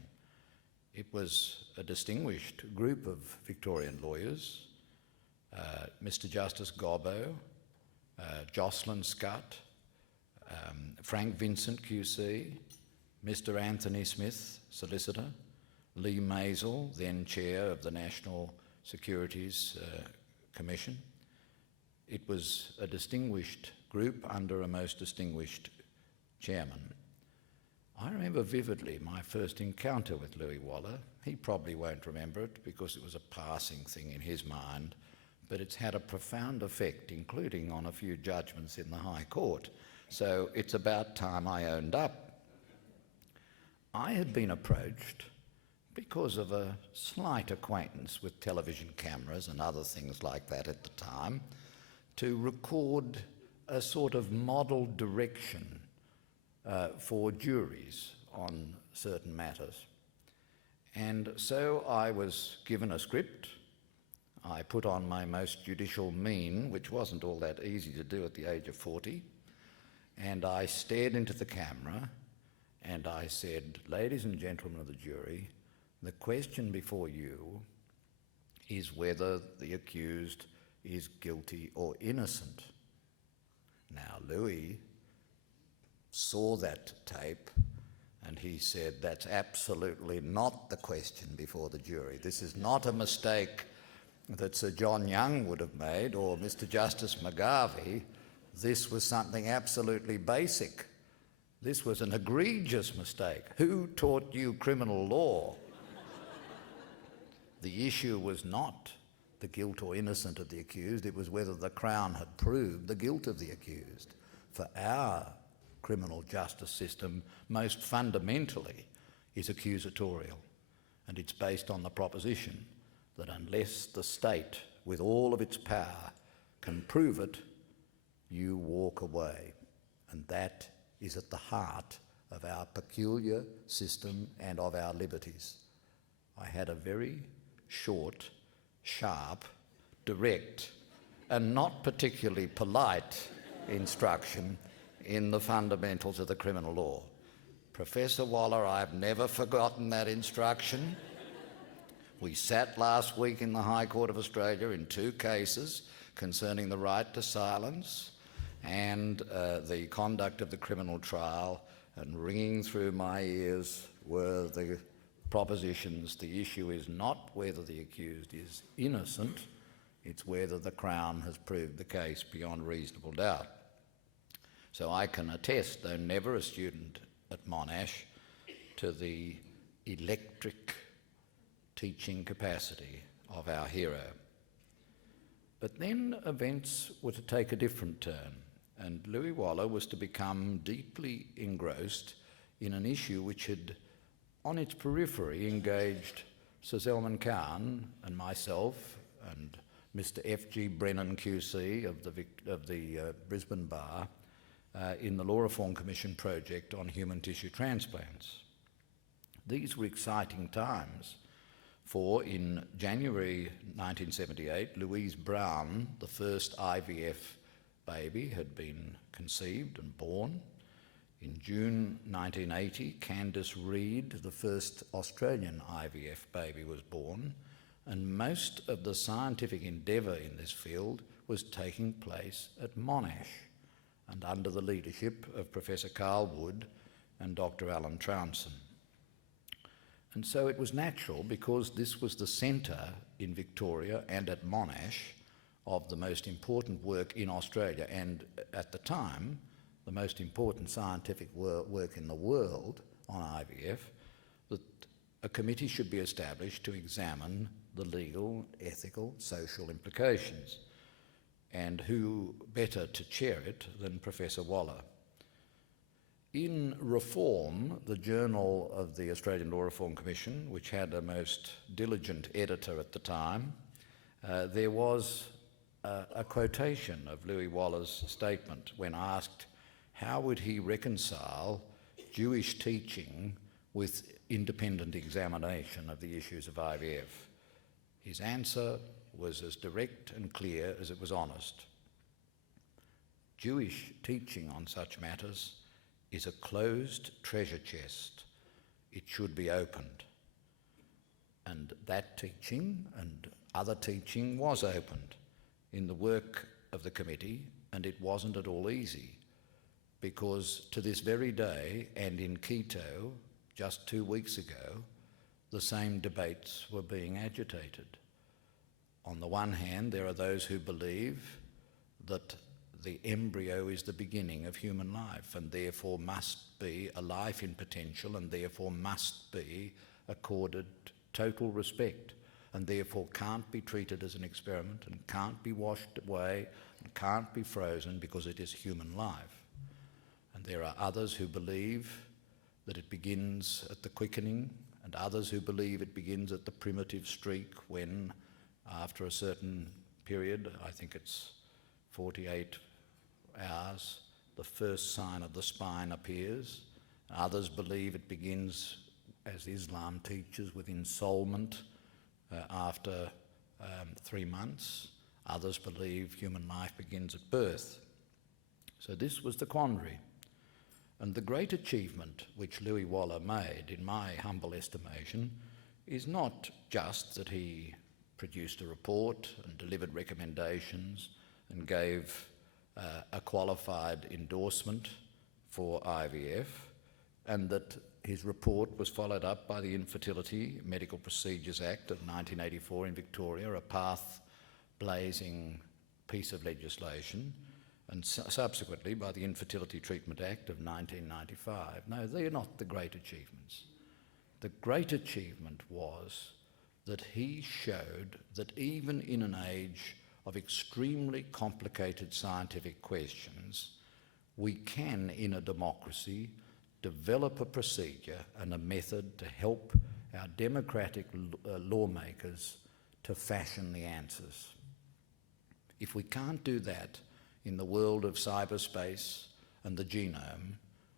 It was a distinguished group of Victorian lawyers, Mr. Justice Gobbo, Jocelyn Scutt, Frank Vincent QC, Mr. Anthony Smith, solicitor, Lee Maisel, then chair of the National Securities Commission. It was a distinguished group under a most distinguished chairman. I remember vividly my first encounter with Louis Waller. He probably won't remember it because it was a passing thing in his mind, but it's had a profound effect, including on a few judgments in the High Court. So it's about time I owned up. I had been approached because of a slight acquaintance with television cameras and other things like that at the time, to record a sort of model direction for juries on certain matters. And so I was given a script. I put on my most judicial mien, which wasn't all that easy to do at the age of 40, and I stared into the camera and I said, "Ladies and gentlemen of the jury, the question before you is whether the accused is guilty or innocent." Now, Louis saw that tape and he said, "That's absolutely not the question before the jury. This is not a mistake that Sir John Young would have made or Mr. Justice McGarvey. This was something absolutely basic. This was an egregious mistake. Who taught you criminal law?" The issue was not the guilt or innocence of the accused, it was whether the Crown had proved the guilt of the accused. For our criminal justice system, most fundamentally, is accusatorial, and it's based on the proposition that unless the state, with all of its power, can prove it, you walk away. And that is at the heart of our peculiar system and of our liberties. I had a very short, sharp, direct, and not particularly polite instruction in the fundamentals of the criminal law. Professor Waller, I've never forgotten that instruction. We sat last week in the High Court of Australia in 2 cases concerning the right to silence and the conduct of the criminal trial, and ringing through my ears were the propositions: the issue is not whether the accused is innocent, it's whether the Crown has proved the case beyond reasonable doubt. So I can attest, though never a student at Monash, to the electric teaching capacity of our hero. But then events were to take a different turn, and Louis Waller was to become deeply engrossed in an issue which had, on its periphery, engaged Sir Zelman Khan and myself and Mr. F.G. Brennan QC of the Brisbane Bar in the Law Reform Commission project on human tissue transplants. These were exciting times, for in January 1978, Louise Brown, the first IVF baby, had been conceived and born. In June 1980, Candice Reed, the first Australian IVF baby, was born, and most of the scientific endeavour in this field was taking place at Monash, and under the leadership of Professor Carl Wood and Dr. Alan Trounson. And so it was natural, because this was the centre in Victoria and at Monash of the most important work in Australia, and at the time, the most important scientific work in the world on IVF, that a committee should be established to examine the legal, ethical, social implications. And who better to chair it than Professor Waller? In Reform, the journal of the Australian Law Reform Commission, which had a most diligent editor at the time, there was a quotation of Louis Waller's statement when asked how would he reconcile Jewish teaching with independent examination of the issues of IVF. His answer was as direct and clear as it was honest. Jewish teaching on such matters is a closed treasure chest. It should be opened. And that teaching and other teaching was opened in the work of the committee, and it wasn't at all easy, because to this very day, and in Quito just 2 weeks ago, the same debates were being agitated. On the one hand, there are those who believe that the embryo is the beginning of human life and therefore must be a life in potential and therefore must be accorded total respect and therefore can't be treated as an experiment and can't be washed away and can't be frozen because it is human life. And there are others who believe that it begins at the quickening, and others who believe it begins at the primitive streak when, after a certain period, I think it's 48 hours, the first sign of the spine appears. Others believe it begins, as Islam teaches, with ensoulment after 3 months. Others believe human life begins at birth. So this was the quandary. And the great achievement which Louis Waller made, in my humble estimation, is not just that he produced a report and delivered recommendations and gave a qualified endorsement for IVF, and that his report was followed up by the Infertility Medical Procedures Act of 1984 in Victoria, a path-blazing piece of legislation, and subsequently by the Infertility Treatment Act of 1995. No, they are not the great achievements. The great achievement was that he showed that even in an age of extremely complicated scientific questions, we can, in a democracy, develop a procedure and a method to help our democratic lawmakers to fashion the answers. If we can't do that in the world of cyberspace and the genome,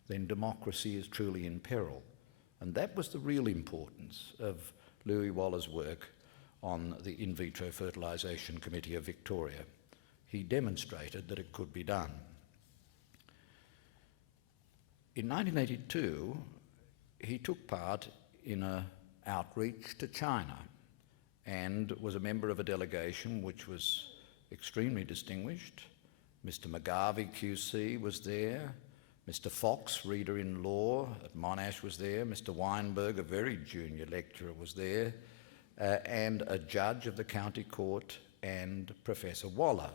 then democracy is truly in peril. And that was the real importance of Louis Waller's work on the In Vitro Fertilisation Committee of Victoria. He demonstrated that it could be done. In 1982, he took part in an outreach to China and was a member of a delegation which was extremely distinguished. Mr. McGarvey QC was there, Mr. Fox, reader in law at Monash, was there, Mr. Weinberg, a very junior lecturer, was there, and a judge of the county court, and Professor Waller.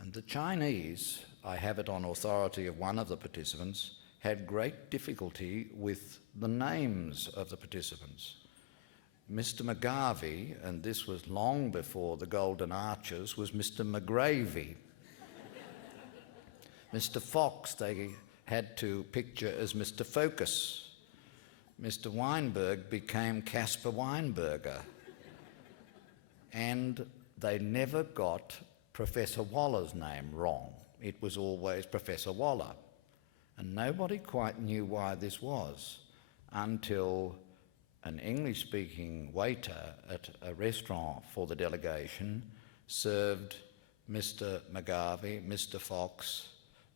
And the Chinese, I have it on authority of one of the participants, had great difficulty with the names of the participants. Mr. McGarvey, and this was long before the Golden Arches, was Mr. McGravy. Mr. Fox they had to picture as Mr. Focus. Mr. Weinberg became Caspar Weinberger. And they never got Professor Waller's name wrong. It was always Professor Waller. And nobody quite knew why this was until an English-speaking waiter at a restaurant for the delegation served Mr. McGarvey, Mr. Fox,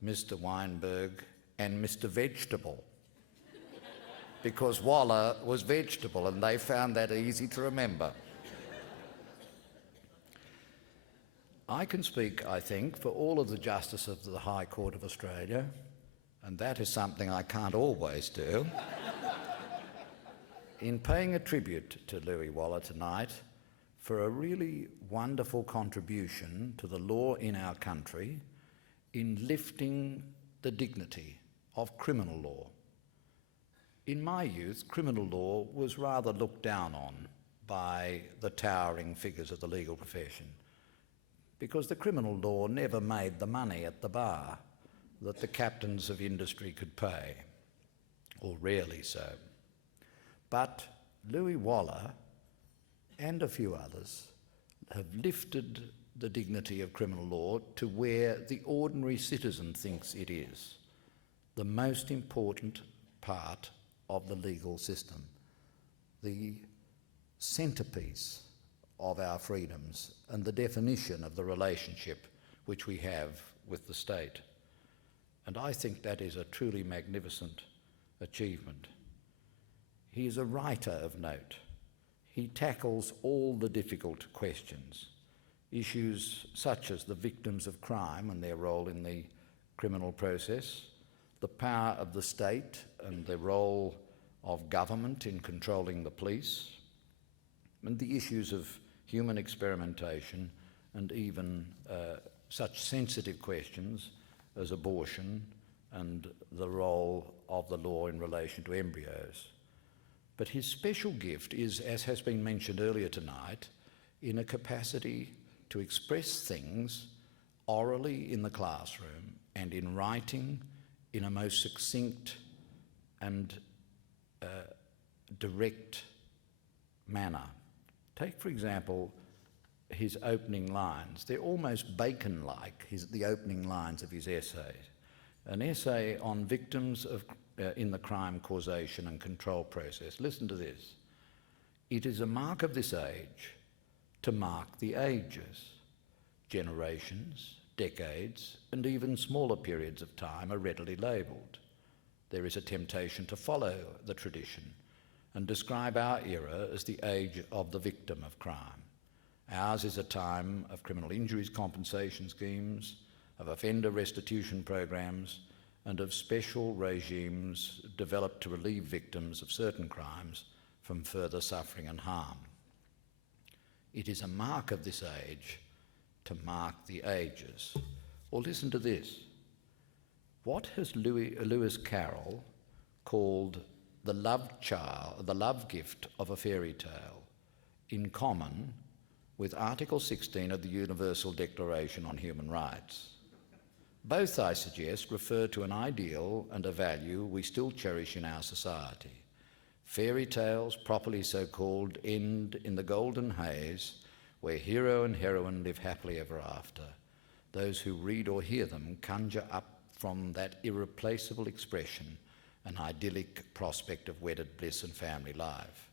Mr. Weinberg, and Mr. Vegetable, because Waller was vegetable, and they found that easy to remember. I can speak, I think, for all of the Justices of the High Court of Australia, and that is something I can't always do, in paying a tribute to Louis Waller tonight for a really wonderful contribution to the law in our country in lifting the dignity of criminal law. In my youth, criminal law was rather looked down on by the towering figures of the legal profession, because the criminal law never made the money at the bar that the captains of industry could pay, or rarely so. But Louis Waller and a few others have lifted the dignity of criminal law to where the ordinary citizen thinks it is, the most important part of the legal system, the centrepiece of our freedoms and the definition of the relationship which we have with the state. and I think that is a truly magnificent achievement. He is a writer of note. He tackles all the difficult questions, issues such as the victims of crime and their role in the criminal process, the power of the state and the role of government in controlling the police, and the issues of human experimentation and even such sensitive questions as abortion and the role of the law in relation to embryos. But his special gift is, as has been mentioned earlier tonight, in a capacity to express things orally in the classroom and in writing in a most succinct and direct manner. Take, for example, his opening lines. They're almost Bacon-like, the opening lines of his essay. An essay on victims of, in the crime causation and control process. Listen to this. It is a mark of this age to mark the ages. Generations, decades, and even smaller periods of time are readily labelled. There is a temptation to follow the tradition and describe our era as the age of the victim of crime. Ours is a time of criminal injuries compensation schemes, of offender restitution programs, and of special regimes developed to relieve victims of certain crimes from further suffering and harm. It is a mark of this age to mark the ages. Or listen to this. What has Lewis Carroll called the love gift of a fairy tale in common with Article 16 of the Universal Declaration on Human Rights? Both, I suggest, refer to an ideal and a value we still cherish in our society. Fairy tales, properly so called, end in the golden haze where hero and heroine live happily ever after. Those who read or hear them conjure up from that irreplaceable expression an idyllic prospect of wedded bliss and family life.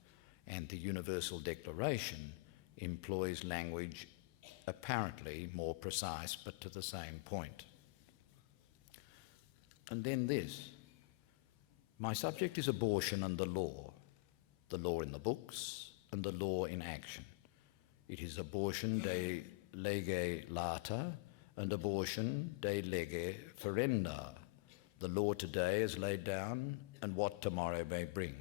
And the Universal Declaration employs language apparently more precise but to the same point. And then this. My subject is abortion and the law in the books and the law in action. It is abortion de lege lata and abortion de lege ferenda. The law today is laid down and what tomorrow may bring.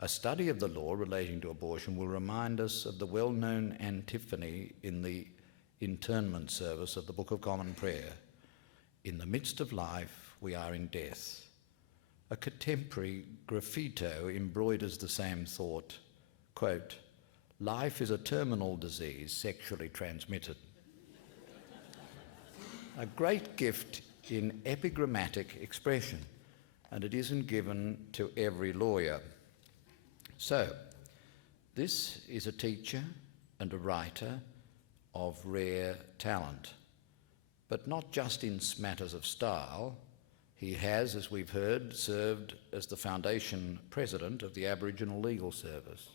A study of the law relating to abortion will remind us of the well-known antiphony in the internment service of the Book of Common Prayer. In the midst of life, we are in death. A contemporary graffito embroiders the same thought, quote, life is a terminal disease sexually transmitted. A great gift in epigrammatic expression, and it isn't given to every lawyer. So, this is a teacher and a writer of rare talent, but not just in matters of style. He has, as we've heard, served as the foundation president of the Aboriginal Legal Service.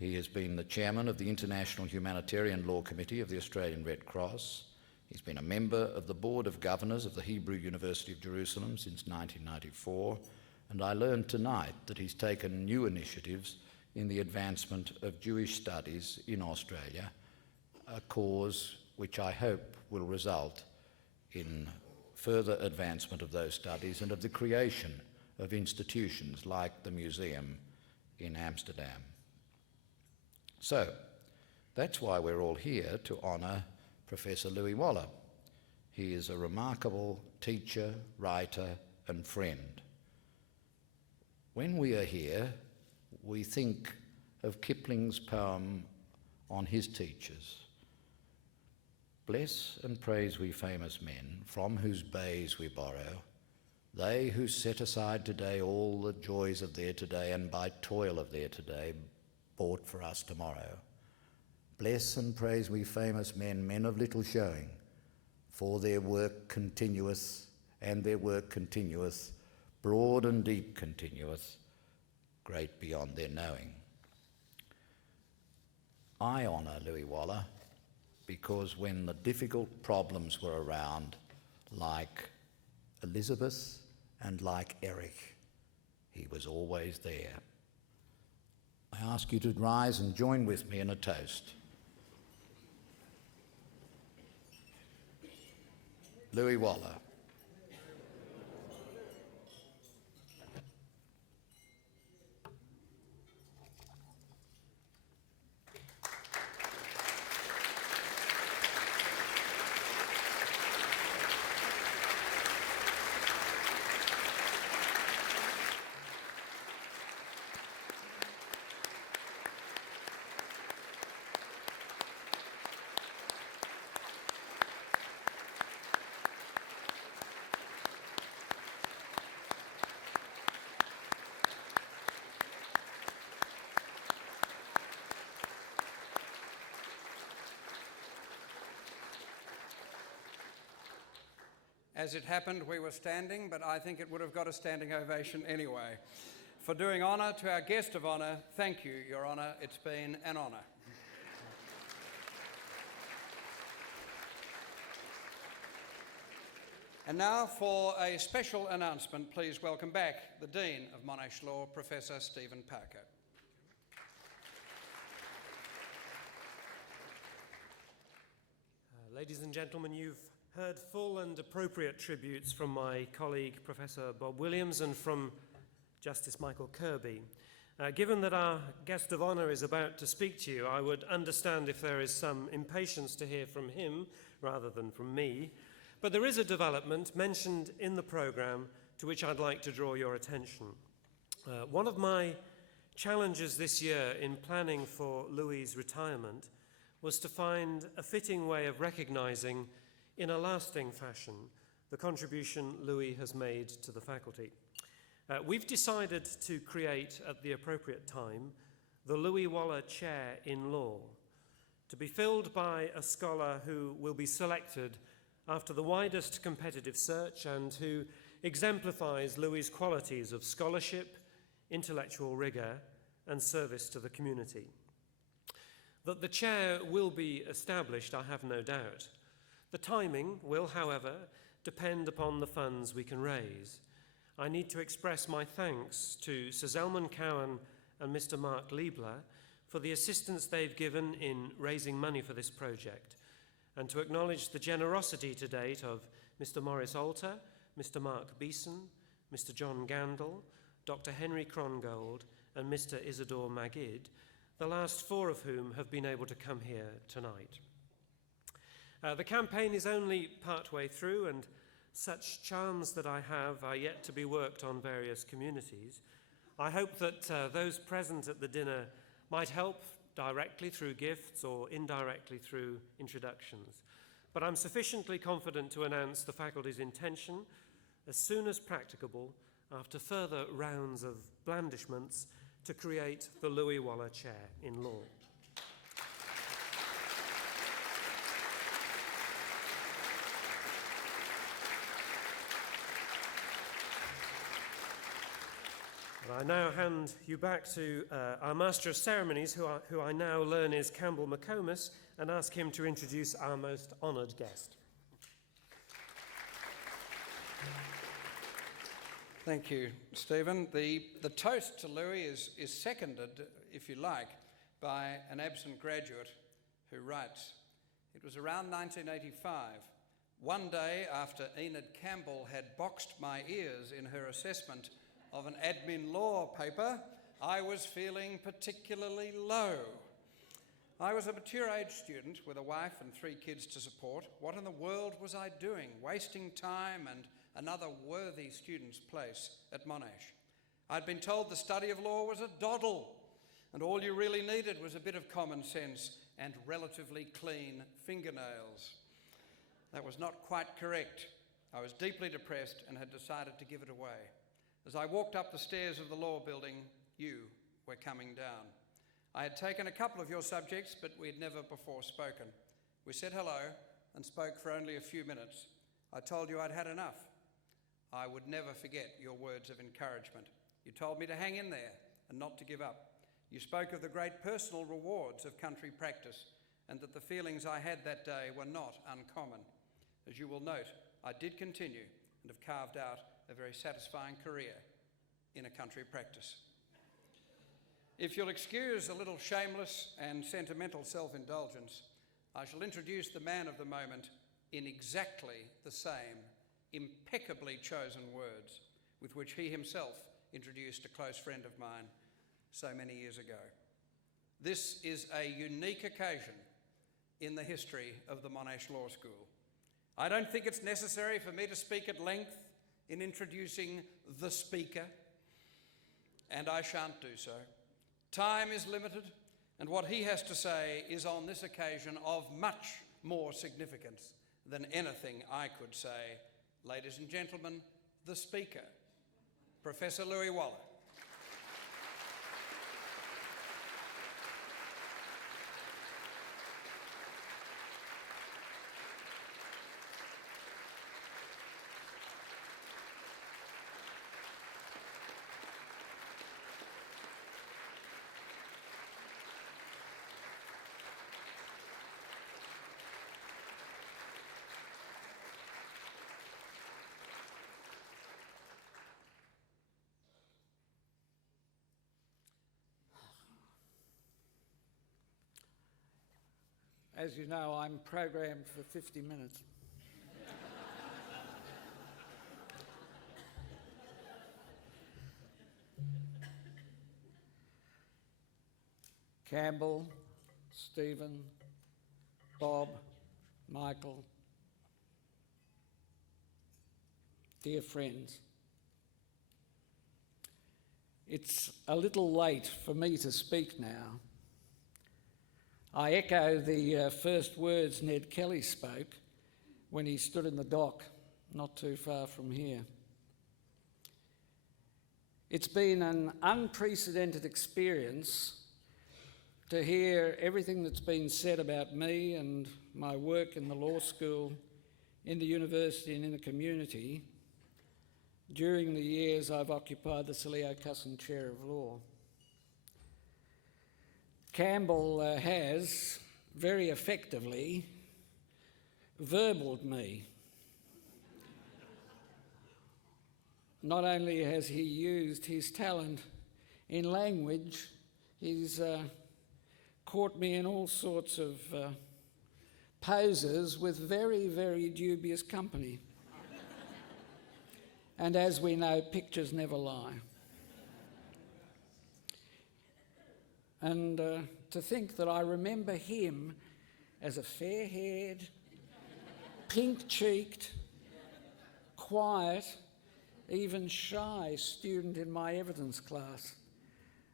He has been the chairman of the International Humanitarian Law Committee of the Australian Red Cross. He's been a member of the Board of Governors of the Hebrew University of Jerusalem since 1994, and I learned tonight that he's taken new initiatives in the advancement of Jewish studies in Australia, a cause which I hope will result in further advancement of those studies and of the creation of institutions like the museum in Amsterdam. So, that's why we're all here, to honour Professor Louis Waller. He is a remarkable teacher, writer and friend. When we are here, we think of Kipling's poem on his teachers. Bless and praise we famous men, from whose bays we borrow, they who set aside today all the joys of their today, and by toil of their today bought for us tomorrow. Bless and praise we famous men, men of little showing, for their work continueth, and their work continueth, broad and deep continueth, great beyond their knowing. I honour Louis Waller because when the difficult problems were around, like Elizabeth, and like Eric, he was always there. I ask you to rise and join with me in a toast. Louis Waller. As it happened, we were standing, but I think it would have got a standing ovation anyway. For doing honour to our guest of honour, thank you, Your Honour. It's been an honour. And now for a special announcement, please welcome back the Dean of Monash Law, Professor Stephen Parker. Ladies and gentlemen, you've heard full and appropriate tributes from my colleague, Professor Bob Williams, and from Justice Michael Kirby. Given that our guest of honour is about to speak to you, I would understand if there is some impatience to hear from him rather than from me. But there is a development mentioned in the programme to which I'd like to draw your attention. One of my challenges this year in planning for Louis's retirement was to find a fitting way of recognising in a lasting fashion the contribution Louis has made to the faculty. We've decided to create at the appropriate time the Louis Waller Chair in Law, to be filled by a scholar who will be selected after the widest competitive search and who exemplifies Louis's qualities of scholarship, intellectual rigour and service to the community. That the chair will be established, I have no doubt. The timing will, however, depend upon the funds we can raise. I need to express my thanks to Sir Zelman Cowan and Mr. Mark Liebler for the assistance they've given in raising money for this project, and to acknowledge the generosity to date of Mr. Maurice Alter, Mr. Mark Beeson, Mr. John Gandel, Dr. Henry Krongold, and Mr. Isidore Magid, the last four of whom have been able to come here tonight. The campaign is only partway through, and such charms that I have are yet to be worked on various communities. I hope that those present at the dinner might help directly through gifts or indirectly through introductions. But I'm sufficiently confident to announce the faculty's intention, as soon as practicable, after further rounds of blandishments, to create the Louis Waller Chair in Law. I now hand you back to our Master of Ceremonies, who I now learn is Campbell McComas, and ask him to introduce our most honoured guest. Thank you, Stephen. The toast to Louis is seconded, if you like, by an absent graduate who writes, "It was around 1985, one day after Enid Campbell had boxed my ears in her assessment of an admin law paper, I was feeling particularly low. I was a mature-age student with a wife and 3 kids to support. What in the world was I doing, wasting time and another worthy student's place at Monash? I'd been told the study of law was a doddle, and all you really needed was a bit of common sense and relatively clean fingernails. That was not quite correct. I was deeply depressed and had decided to give it away. As I walked up the stairs of the law building, you were coming down. I had taken a couple of your subjects, but we had never before spoken. We said hello and spoke for only a few minutes. I told you I'd had enough. I would never forget your words of encouragement. You told me to hang in there and not to give up. You spoke of the great personal rewards of country practice and that the feelings I had that day were not uncommon. As you will note, I did continue, and have carved out a very satisfying career in a country practice. If you'll excuse a little shameless and sentimental self-indulgence, I shall introduce the man of the moment in exactly the same impeccably chosen words with which he himself introduced a close friend of mine so many years ago. This is a unique occasion in the history of the Monash Law School. I don't think it's necessary for me to speak at length in introducing the speaker, and I shan't do so. Time is limited, and what he has to say is on this occasion of much more significance than anything I could say. Ladies and gentlemen, the speaker, Professor Louis Waller. As you know, I'm programmed for 50 minutes. Campbell, Stephen, Bob, Michael, dear friends, it's a little late for me to speak now. I echo the first words Ned Kelly spoke when he stood in the dock not too far from here. It's been an unprecedented experience to hear everything that's been said about me and my work in the law school, in the university and in the community during the years I've occupied the Saleo Cusson Chair of Law. Campbell has very effectively verbaled me. Not only has he used his talent in language, he's caught me in all sorts of poses with very, very dubious company. And as we know, pictures never lie. And to think that I remember him as a fair-haired, pink-cheeked, quiet, even shy student in my evidence class,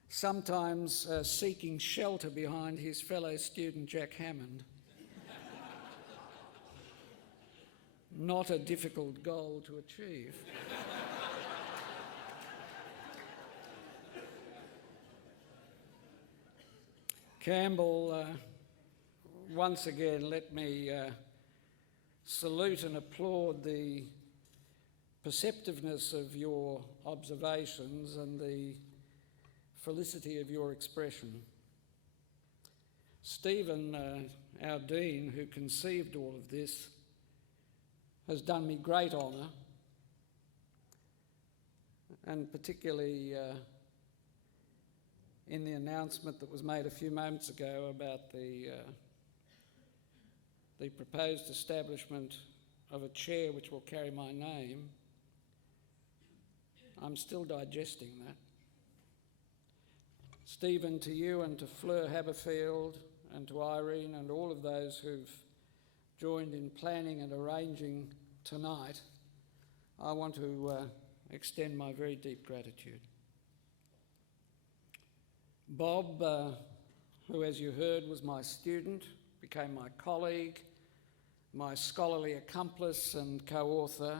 sometimes seeking shelter behind his fellow student Jack Hammond. Not a difficult goal to achieve. Campbell, once again, let me salute and applaud the perceptiveness of your observations and the felicity of your expression. Stephen, our Dean, who conceived all of this, has done me great honour, and particularly in the announcement that was made a few moments ago about the proposed establishment of a chair which will carry my name. I'm still digesting that. Stephen, to you and to Fleur Haberfield and to Irene and all of those who've joined in planning and arranging tonight, I want to extend my very deep gratitude. Bob, who as you heard was my student, became my colleague, my scholarly accomplice and co-author,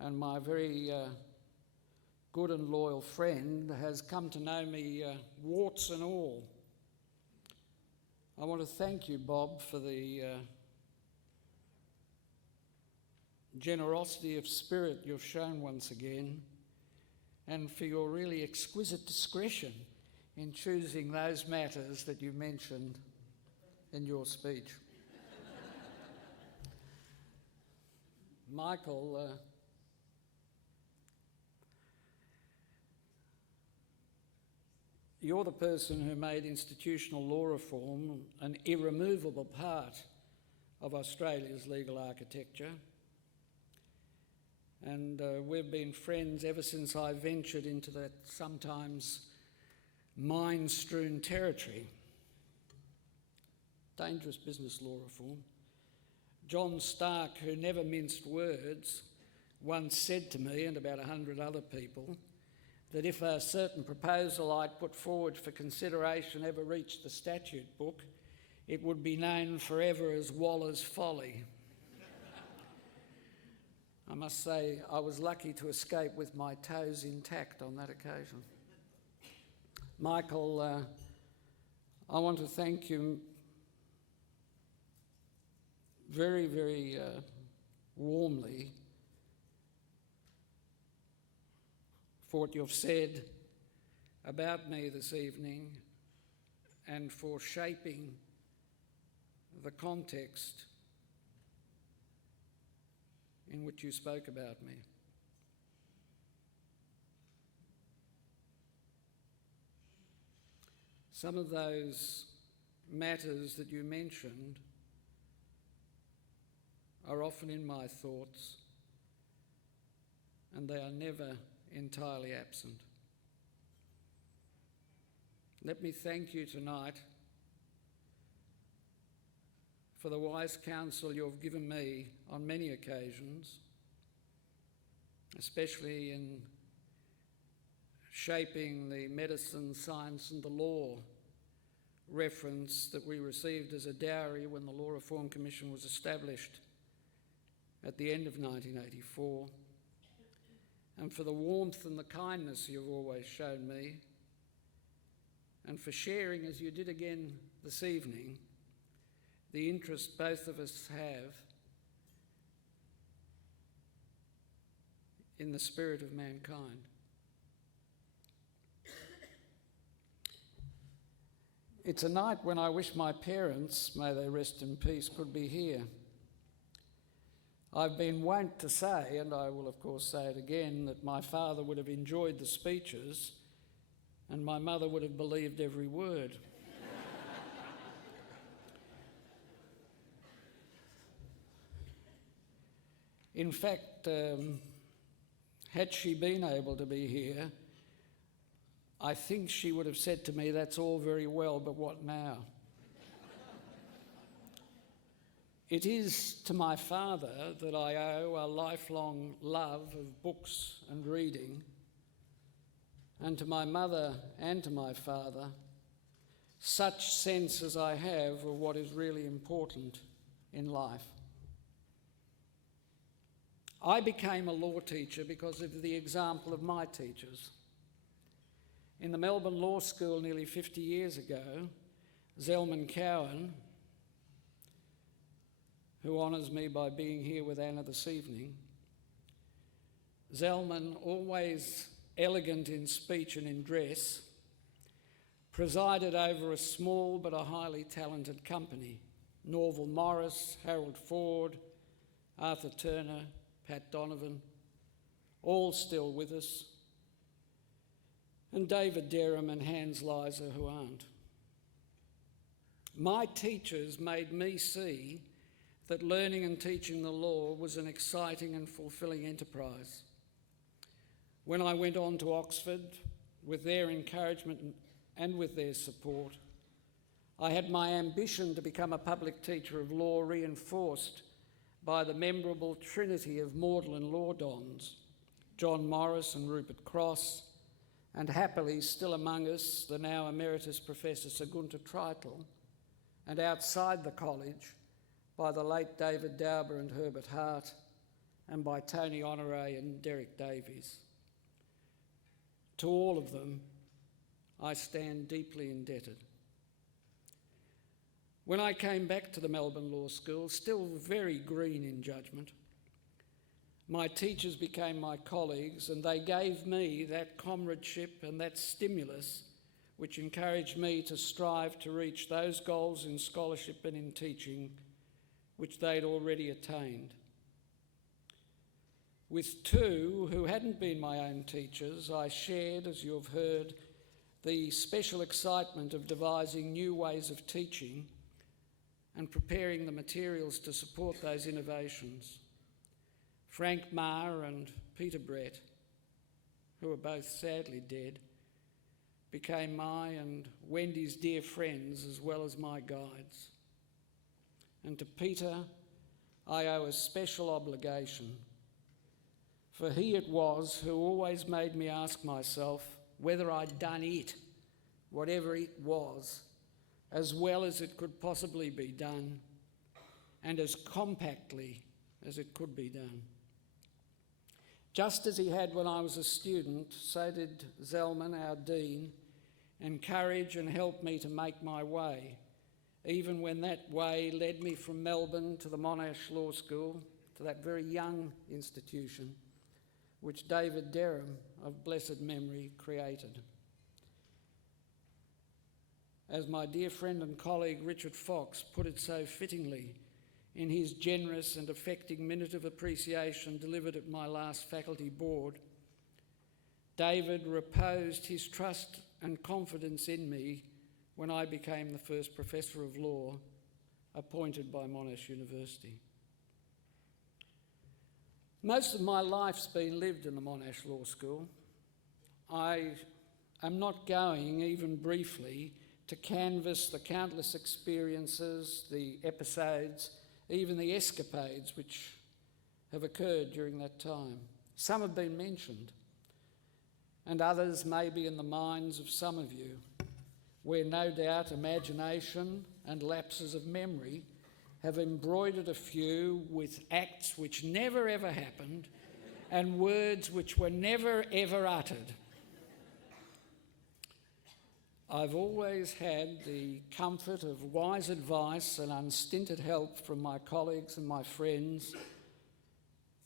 and my very good and loyal friend, has come to know me warts and all. I want to thank you, Bob, for the generosity of spirit you've shown once again, and for your really exquisite discretion in choosing those matters that you mentioned in your speech. Michael, you're the person who made institutional law reform an irremovable part of Australia's legal architecture. And we've been friends ever since I ventured into that sometimes mine-strewn territory. Dangerous business, law reform. John Stark, who never minced words, once said to me and about 100 other people that if a certain proposal I'd put forward for consideration ever reached the statute book, it would be known forever as Waller's Folly. I must say I was lucky to escape with my toes intact on that occasion. Michael, I want to thank you very, very warmly for what you've said about me this evening and for shaping the context in which you spoke about me. Some of those matters that you mentioned are often in my thoughts, and they are never entirely absent. Let me thank you tonight for the wise counsel you've given me on many occasions, especially in shaping the medicine, science and the law reference that we received as a dowry when the Law Reform Commission was established at the end of 1984, and for the warmth and the kindness you've always shown me, and for sharing, as you did again this evening, the interest both of us have in the spirit of mankind. It's a night when I wish my parents, may they rest in peace, could be here. I've been wont to say, and I will of course say it again, that my father would have enjoyed the speeches and my mother would have believed every word. In fact, had she been able to be here, I think she would have said to me, "That's all very well, but what now?" It is to my father that I owe a lifelong love of books and reading, and to my mother and to my father, such sense as I have of what is really important in life. I became a law teacher because of the example of my teachers. In the Melbourne Law School nearly 50 years ago, Zelman Cowan, who honours me by being here with Anna this evening, Zelman, always elegant in speech and in dress, presided over a small but a highly talented company. Norval Morris, Harold Ford, Arthur Turner, Pat Donovan, all still with us, and David Derham and Hans Leiser, who aren't. My teachers made me see that learning and teaching the law was an exciting and fulfilling enterprise. When I went on to Oxford, with their encouragement and with their support, I had my ambition to become a public teacher of law reinforced by the memorable trinity of Magdalen law dons, John Morris and Rupert Cross, and happily still among us, the now emeritus Professor Sir Gunter Treitel, and outside the college, by the late David Dauber and Herbert Hart, and by Tony Honore and Derek Davies. To all of them, I stand deeply indebted. When I came back to the Melbourne Law School, still very green in judgment, my teachers became my colleagues, and they gave me that comradeship and that stimulus which encouraged me to strive to reach those goals in scholarship and in teaching which they'd already attained. With two who hadn't been my own teachers, I shared, as you have heard, the special excitement of devising new ways of teaching and preparing the materials to support those innovations. Frank Marr and Peter Brett, who are both sadly dead, became my and Wendy's dear friends as well as my guides. And to Peter, I owe a special obligation, for he it was who always made me ask myself whether I'd done it, whatever it was, as well as it could possibly be done, and as compactly as it could be done. Just as he had when I was a student, so did Zelman, our dean, encourage and help me to make my way, even when that way led me from Melbourne to the Monash Law School, to that very young institution, which David Derham, of blessed memory, created. As my dear friend and colleague Richard Fox put it so fittingly in his generous and affecting minute of appreciation delivered at my last faculty board, David reposed his trust and confidence in me when I became the first Professor of Law appointed by Monash University. Most of my life's been lived in the Monash Law School. I am not going, even briefly, to canvass the countless experiences, the episodes, even the escapades which have occurred during that time. Some have been mentioned, and others may be in the minds of some of you, where no doubt imagination and lapses of memory have embroidered a few with acts which never ever happened and words which were never ever uttered. I've always had the comfort of wise advice and unstinted help from my colleagues and my friends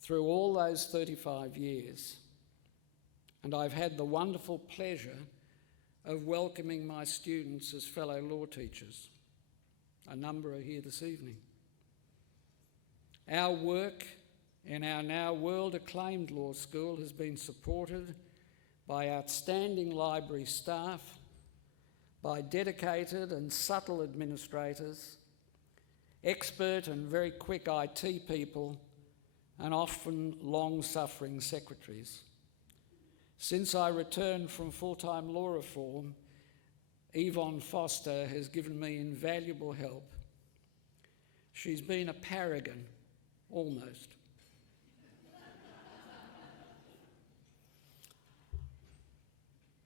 through all those 35 years. And I've had the wonderful pleasure of welcoming my students as fellow law teachers. A number are here this evening. Our work in our now world-acclaimed law school has been supported by outstanding library staff, by dedicated and subtle administrators, expert and very quick IT people, and often long-suffering secretaries. Since I returned from full-time law reform, Yvonne Foster has given me invaluable help. She's been a paragon, almost.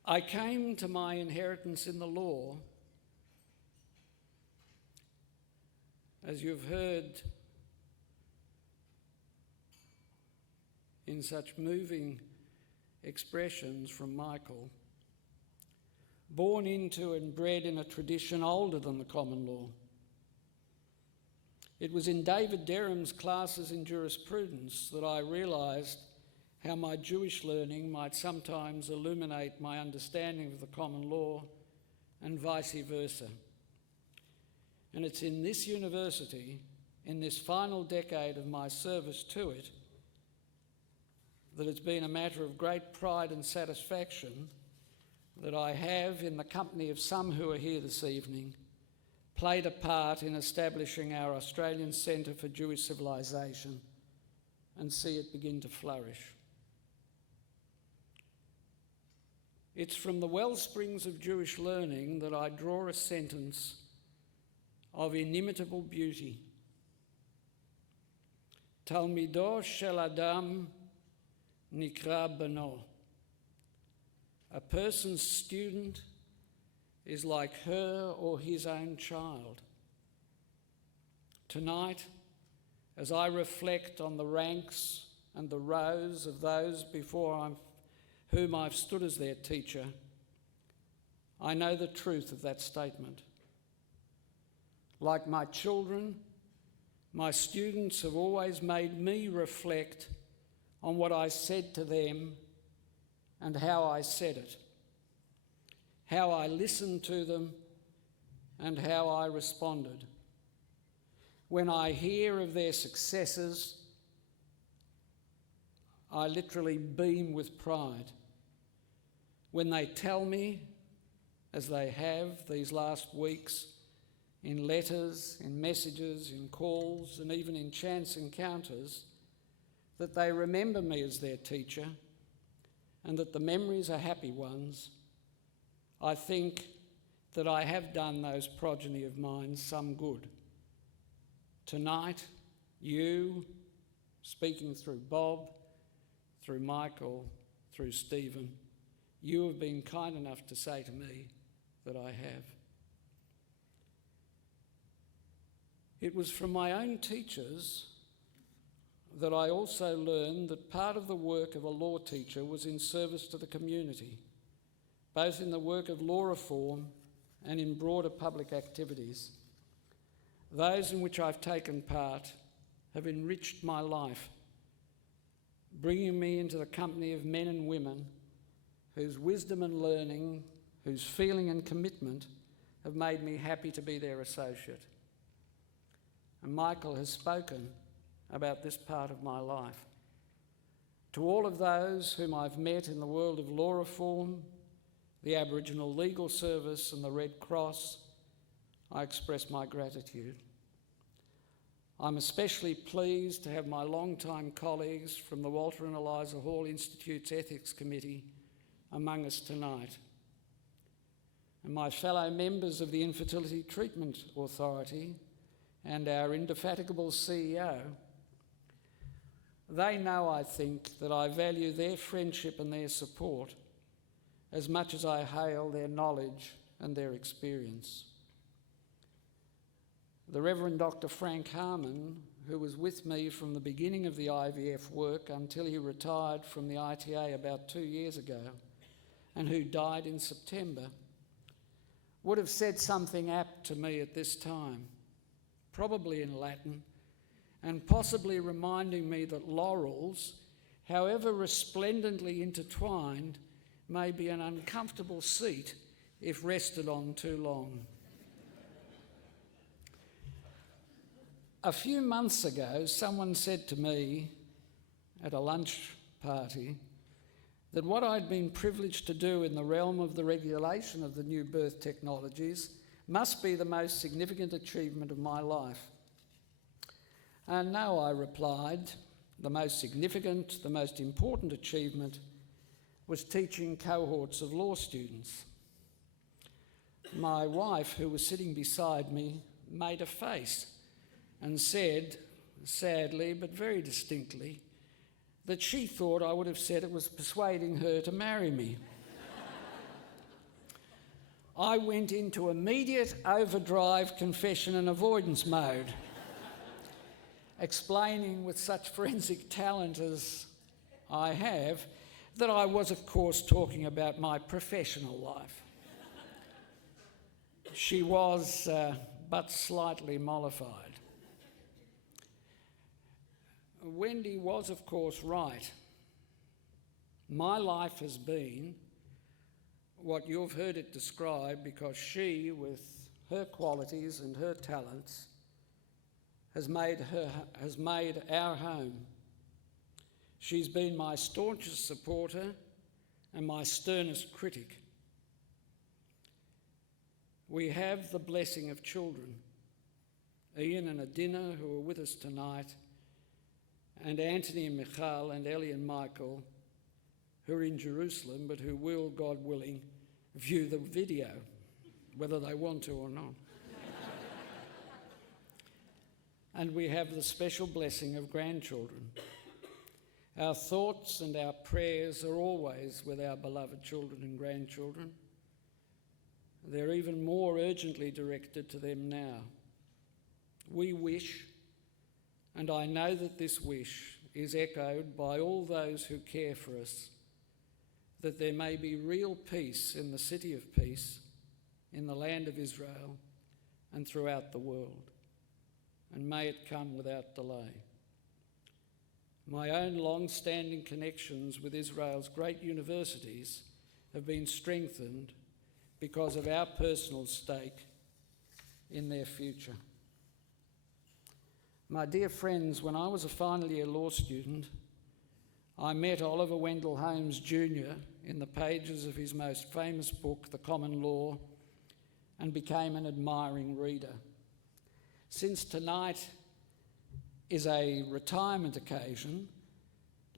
I came to my inheritance in the law, as you've heard in such moving expressions from Michael, born into and bred in a tradition older than the common law. It was in David Derham's classes in jurisprudence that I realised how my Jewish learning might sometimes illuminate my understanding of the common law and vice versa. And it's in this university, in this final decade of my service to it, that it's been a matter of great pride and satisfaction that I have, in the company of some who are here this evening, played a part in establishing our Australian Centre for Jewish Civilisation and see it begin to flourish. It's from the well springs of Jewish learning that I draw a sentence of inimitable beauty. Talmido shel Adam nikra bano. A person's student is like her or his own child. Tonight, as I reflect on the ranks and the rows of those before whom I've stood as their teacher, I know the truth of that statement. Like my children, my students have always made me reflect on what I said to them and how I said it, how I listened to them and how I responded. When I hear of their successes, I literally beam with pride when they tell me, as they have these last weeks, in letters, in messages, in calls, and even in chance encounters, that they remember me as their teacher and that the memories are happy ones. I think that I have done those progeny of mine some good. Tonight, you, speaking through Bob, through Michael, through Stephen, you have been kind enough to say to me that I have. It was from my own teachers that I also learned that part of the work of a law teacher was in service to the community, both in the work of law reform and in broader public activities. Those in which I've taken part have enriched my life, bringing me into the company of men and women whose wisdom and learning, whose feeling and commitment have made me happy to be their associate. And Michael has spoken about this part of my life. To all of those whom I've met in the world of law reform, the Aboriginal Legal Service and the Red Cross, I express my gratitude. I'm especially pleased to have my long-time colleagues from the Walter and Eliza Hall Institute's Ethics Committee among us tonight, and my fellow members of the Infertility Treatment Authority and our indefatigable CEO. They know, I think, that I value their friendship and their support as much as I hail their knowledge and their experience. The Reverend Dr. Frank Harmon, who was with me from the beginning of the IVF work until he retired from the ITA about 2 years ago, and who died in September, would have said something apt to me at this time, probably in Latin, and possibly reminding me that laurels, however resplendently intertwined, may be an uncomfortable seat if rested on too long. A few months ago, someone said to me at a lunch party that what I'd been privileged to do in the realm of the regulation of the new birth technologies must be the most significant achievement of my life. And no, I replied, the most significant, the most important achievement was teaching cohorts of law students. My wife, who was sitting beside me, made a face and said, sadly but very distinctly, that she thought I would have said it was persuading her to marry me. I went into immediate overdrive confession and avoidance mode, explaining with such forensic talent as I have that I was, of course, talking about my professional life. She was but slightly mollified. Wendy was, of course, right. My life has been what you've heard it described because she, with her qualities and her talents, has made our home. She's been my staunchest supporter and my sternest critic. We have the blessing of children, Ian and Adina, who are with us tonight, and Anthony and Michal and Ellie and Michael, who are in Jerusalem, but who will, God willing, view the video, whether they want to or not. And we have the special blessing of grandchildren. Our thoughts and our prayers are always with our beloved children and grandchildren. They're even more urgently directed to them now. We wish, and I know that this wish is echoed by all those who care for us, that there may be real peace in the city of peace, in the land of Israel, and throughout the world. And may it come without delay. My own long-standing connections with Israel's great universities have been strengthened because of our personal stake in their future. My dear friends, when I was a final year law student, I met Oliver Wendell Holmes Jr. in the pages of his most famous book, The Common Law, and became an admiring reader. Since tonight is a retirement occasion,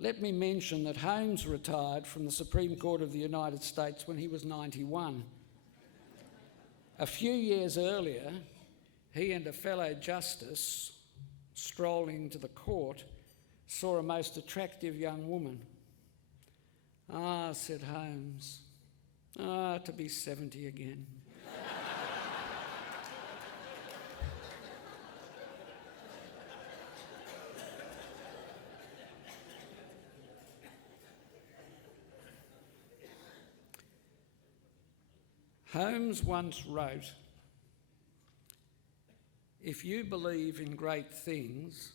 let me mention that Holmes retired from the Supreme Court of the United States when he was 91. A few years earlier, he and a fellow justice, strolling to the court, saw a most attractive young woman. "Ah," said Holmes, "to be 70 again." Holmes once wrote, "If you believe in great things,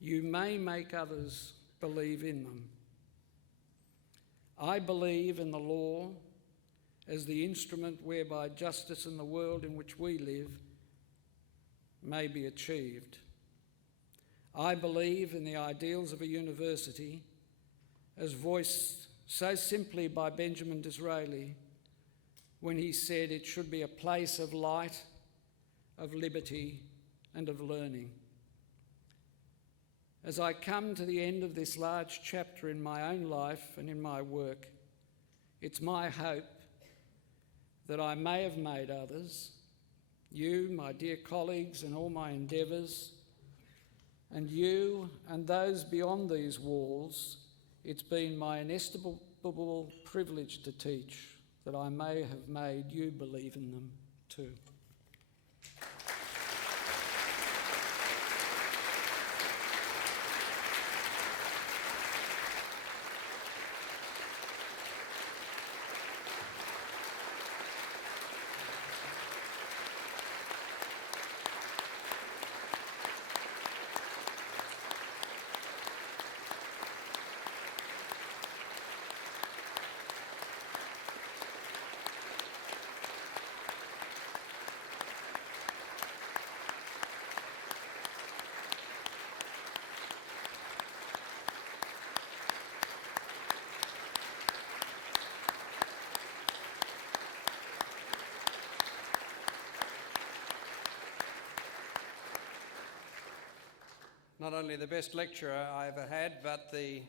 you may make others believe in them. I believe in the law as the instrument whereby justice in the world in which we live may be achieved. I believe in the ideals of a university as voiced so simply by Benjamin Disraeli when he said it should be a place of light, of liberty, and of learning. As I come to the end of this large chapter in my own life and in my work, it's my hope that I may have made others, you, my dear colleagues, in all my endeavours, and you and those beyond these walls, it's been my inestimable privilege to teach, that I may have made you believe in them too." Not only the best lecturer I ever had, but the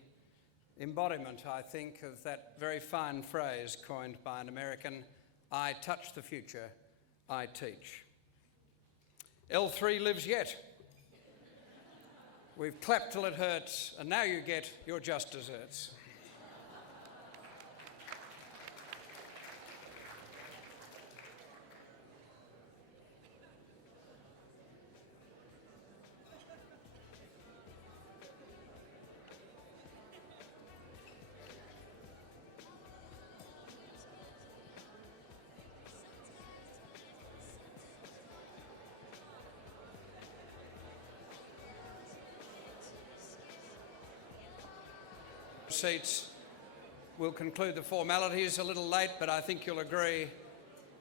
embodiment, I think, of that very fine phrase coined by an American, "I touch the future, I teach." L3 lives yet. We've clapped till it hurts, and now you get your just desserts. Seats. We'll conclude the formalities a little late, but I think you'll agree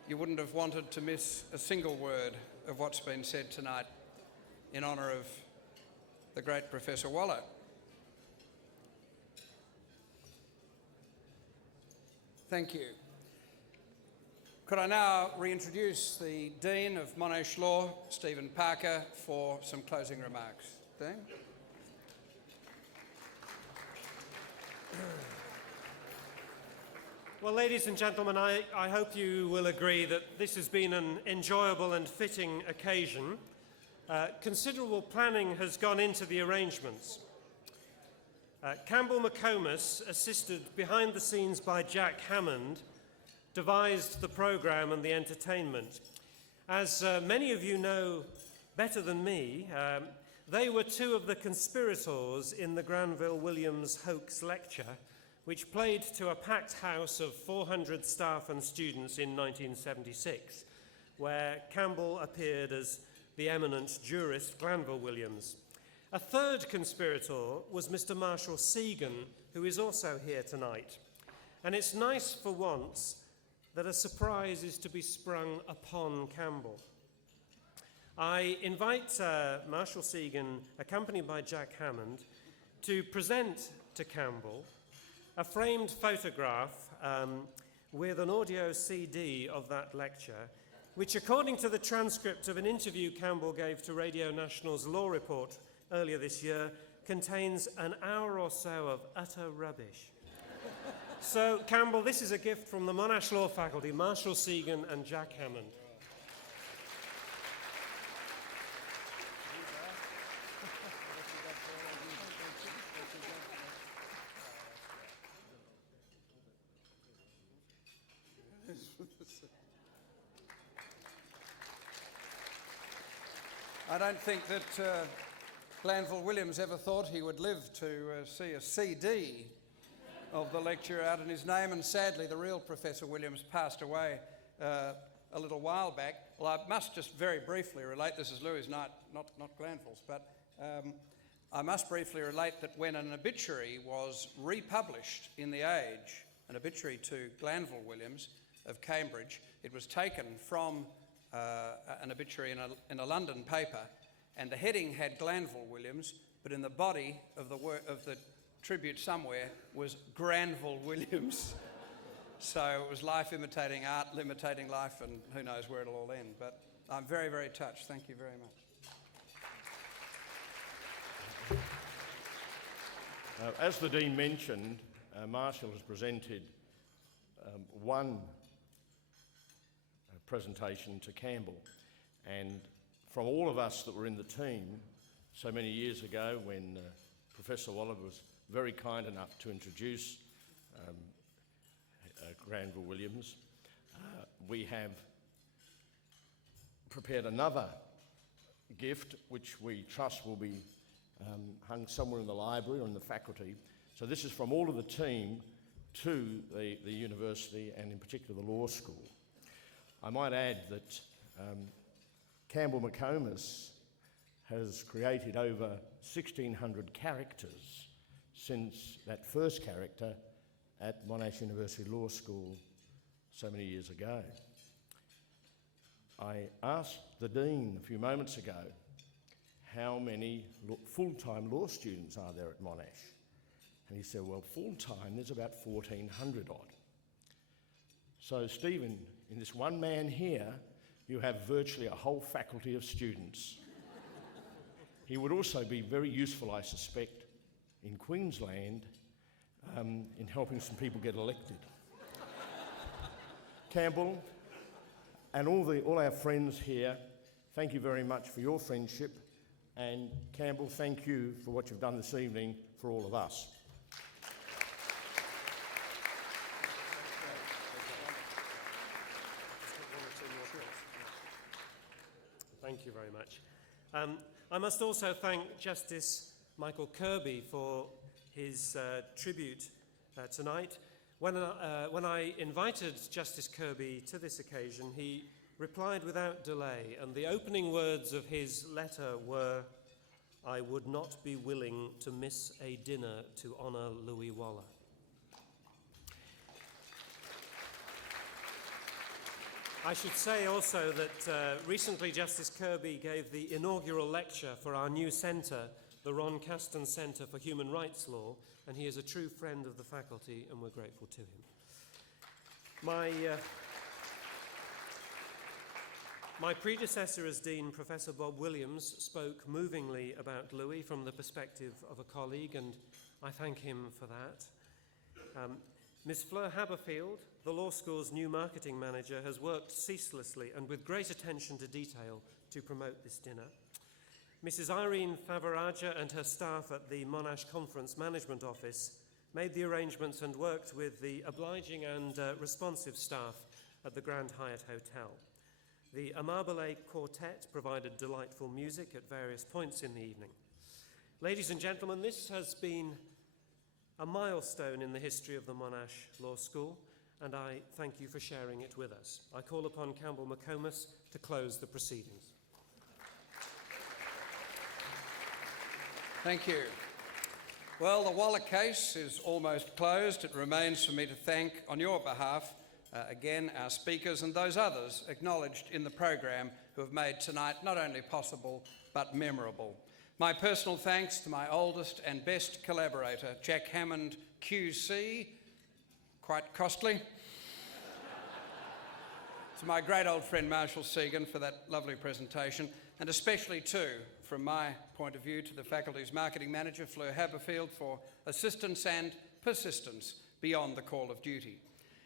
you wouldn't have wanted to miss a single word of what's been said tonight in honour of the great Professor Waller. Thank you. Could I now reintroduce the Dean of Monash Law, Stephen Parker, for some closing remarks. Dean? Well, ladies and gentlemen, I hope you will agree that this has been an enjoyable and fitting occasion. Considerable planning has gone into the arrangements. Campbell McComas, assisted behind the scenes by Jack Hammond, devised the programme and the entertainment. As many of you know better than me, they were two of the conspirators in the Granville Williams hoax lecture, which played to a packed house of 400 staff and students in 1976, where Campbell appeared as the eminent jurist Granville Williams. A third conspirator was Mr. Marshall Segan, who is also here tonight. And it's nice for once that a surprise is to be sprung upon Campbell. I invite Marshall Segan, accompanied by Jack Hammond, to present to Campbell, a framed photograph with an audio CD of that lecture, which, according to the transcript of an interview Campbell gave to Radio National's Law Report earlier this year, contains an hour or so of utter rubbish. So, Campbell, this is a gift from the Monash Law Faculty, Marshall Segan and Jack Hammond. I don't think that Glanville Williams ever thought he would live to see a CD of the lecture out in his name, and sadly the real Professor Williams passed away a little while back. Well, I must just very briefly relate, this is Louis's night, not Glanville's, but I must briefly relate that when an obituary was republished in The Age, an obituary to Glanville Williams of Cambridge, it was taken from an obituary in a London paper, and the heading had Glanville Williams, but in the body of the tribute somewhere was Granville Williams. So it was life imitating art, imitating life, and who knows where it'll all end. But I'm very, very touched. Thank you very much. As the Dean mentioned, Marshall has presented one presentation to Campbell, and from all of us that were in the team so many years ago when Professor Waller was very kind enough to introduce Granville Williams, we have prepared another gift which we trust will be hung somewhere in the library or in the faculty. So this is from all of the team to the university, and in particular the law school. I might add that Campbell McComas has created over 1,600 characters since that first character at Monash University Law School so many years ago. I asked the Dean a few moments ago how many full-time law students are there at Monash, and he said, well, full-time there's about 1,400 odd. So Stephen, in this one man here, you have virtually a whole faculty of students. He would also be very useful, I suspect, in Queensland in helping some people get elected. Campbell and all our friends here, thank you very much for your friendship, and Campbell, thank you for what you've done this evening for all of us. Thank you very much. I must also thank Justice Michael Kirby for his tribute tonight. When I invited Justice Kirby to this occasion, he replied without delay, and the opening words of his letter were, "I would not be willing to miss a dinner to honour Louis Waller." I should say also that recently Justice Kirby gave the inaugural lecture for our new centre, the Ron Caston Centre for Human Rights Law, and he is a true friend of the faculty, and we're grateful to him. My predecessor as Dean, Professor Bob Williams, spoke movingly about Louis from the perspective of a colleague, and I thank him for that. Ms. Fleur Haberfield, the law school's new marketing manager, has worked ceaselessly and with great attention to detail to promote this dinner. Mrs. Irene Favaraja and her staff at the Monash Conference Management Office made the arrangements and worked with the obliging and responsive staff at the Grand Hyatt Hotel. The Amabile Quartet provided delightful music at various points in the evening. Ladies and gentlemen, this has been a milestone in the history of the Monash Law School, and I thank you for sharing it with us. I call upon Campbell McComas to close the proceedings. Thank you. Well, the Waller case is almost closed. It remains for me to thank, on your behalf, again, our speakers and those others acknowledged in the program who have made tonight not only possible but memorable. My personal thanks to my oldest and best collaborator, Jack Hammond QC, quite costly. To my great old friend Marshall Segan for that lovely presentation, and especially too, from my point of view, to the faculty's marketing manager, Fleur Haberfield, for assistance and persistence beyond the call of duty.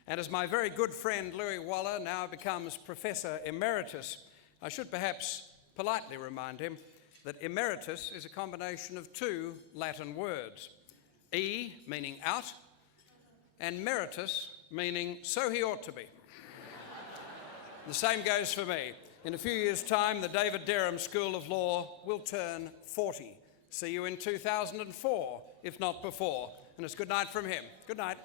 And as my very good friend Louis Waller now becomes Professor Emeritus, I should perhaps politely remind him that emeritus is a combination of two Latin words, e meaning out, and meritus meaning so he ought to be. The same goes for me. In a few years' time, the David Derham School of Law will turn 40. See you in 2004, if not before. And it's good night from him. Good night.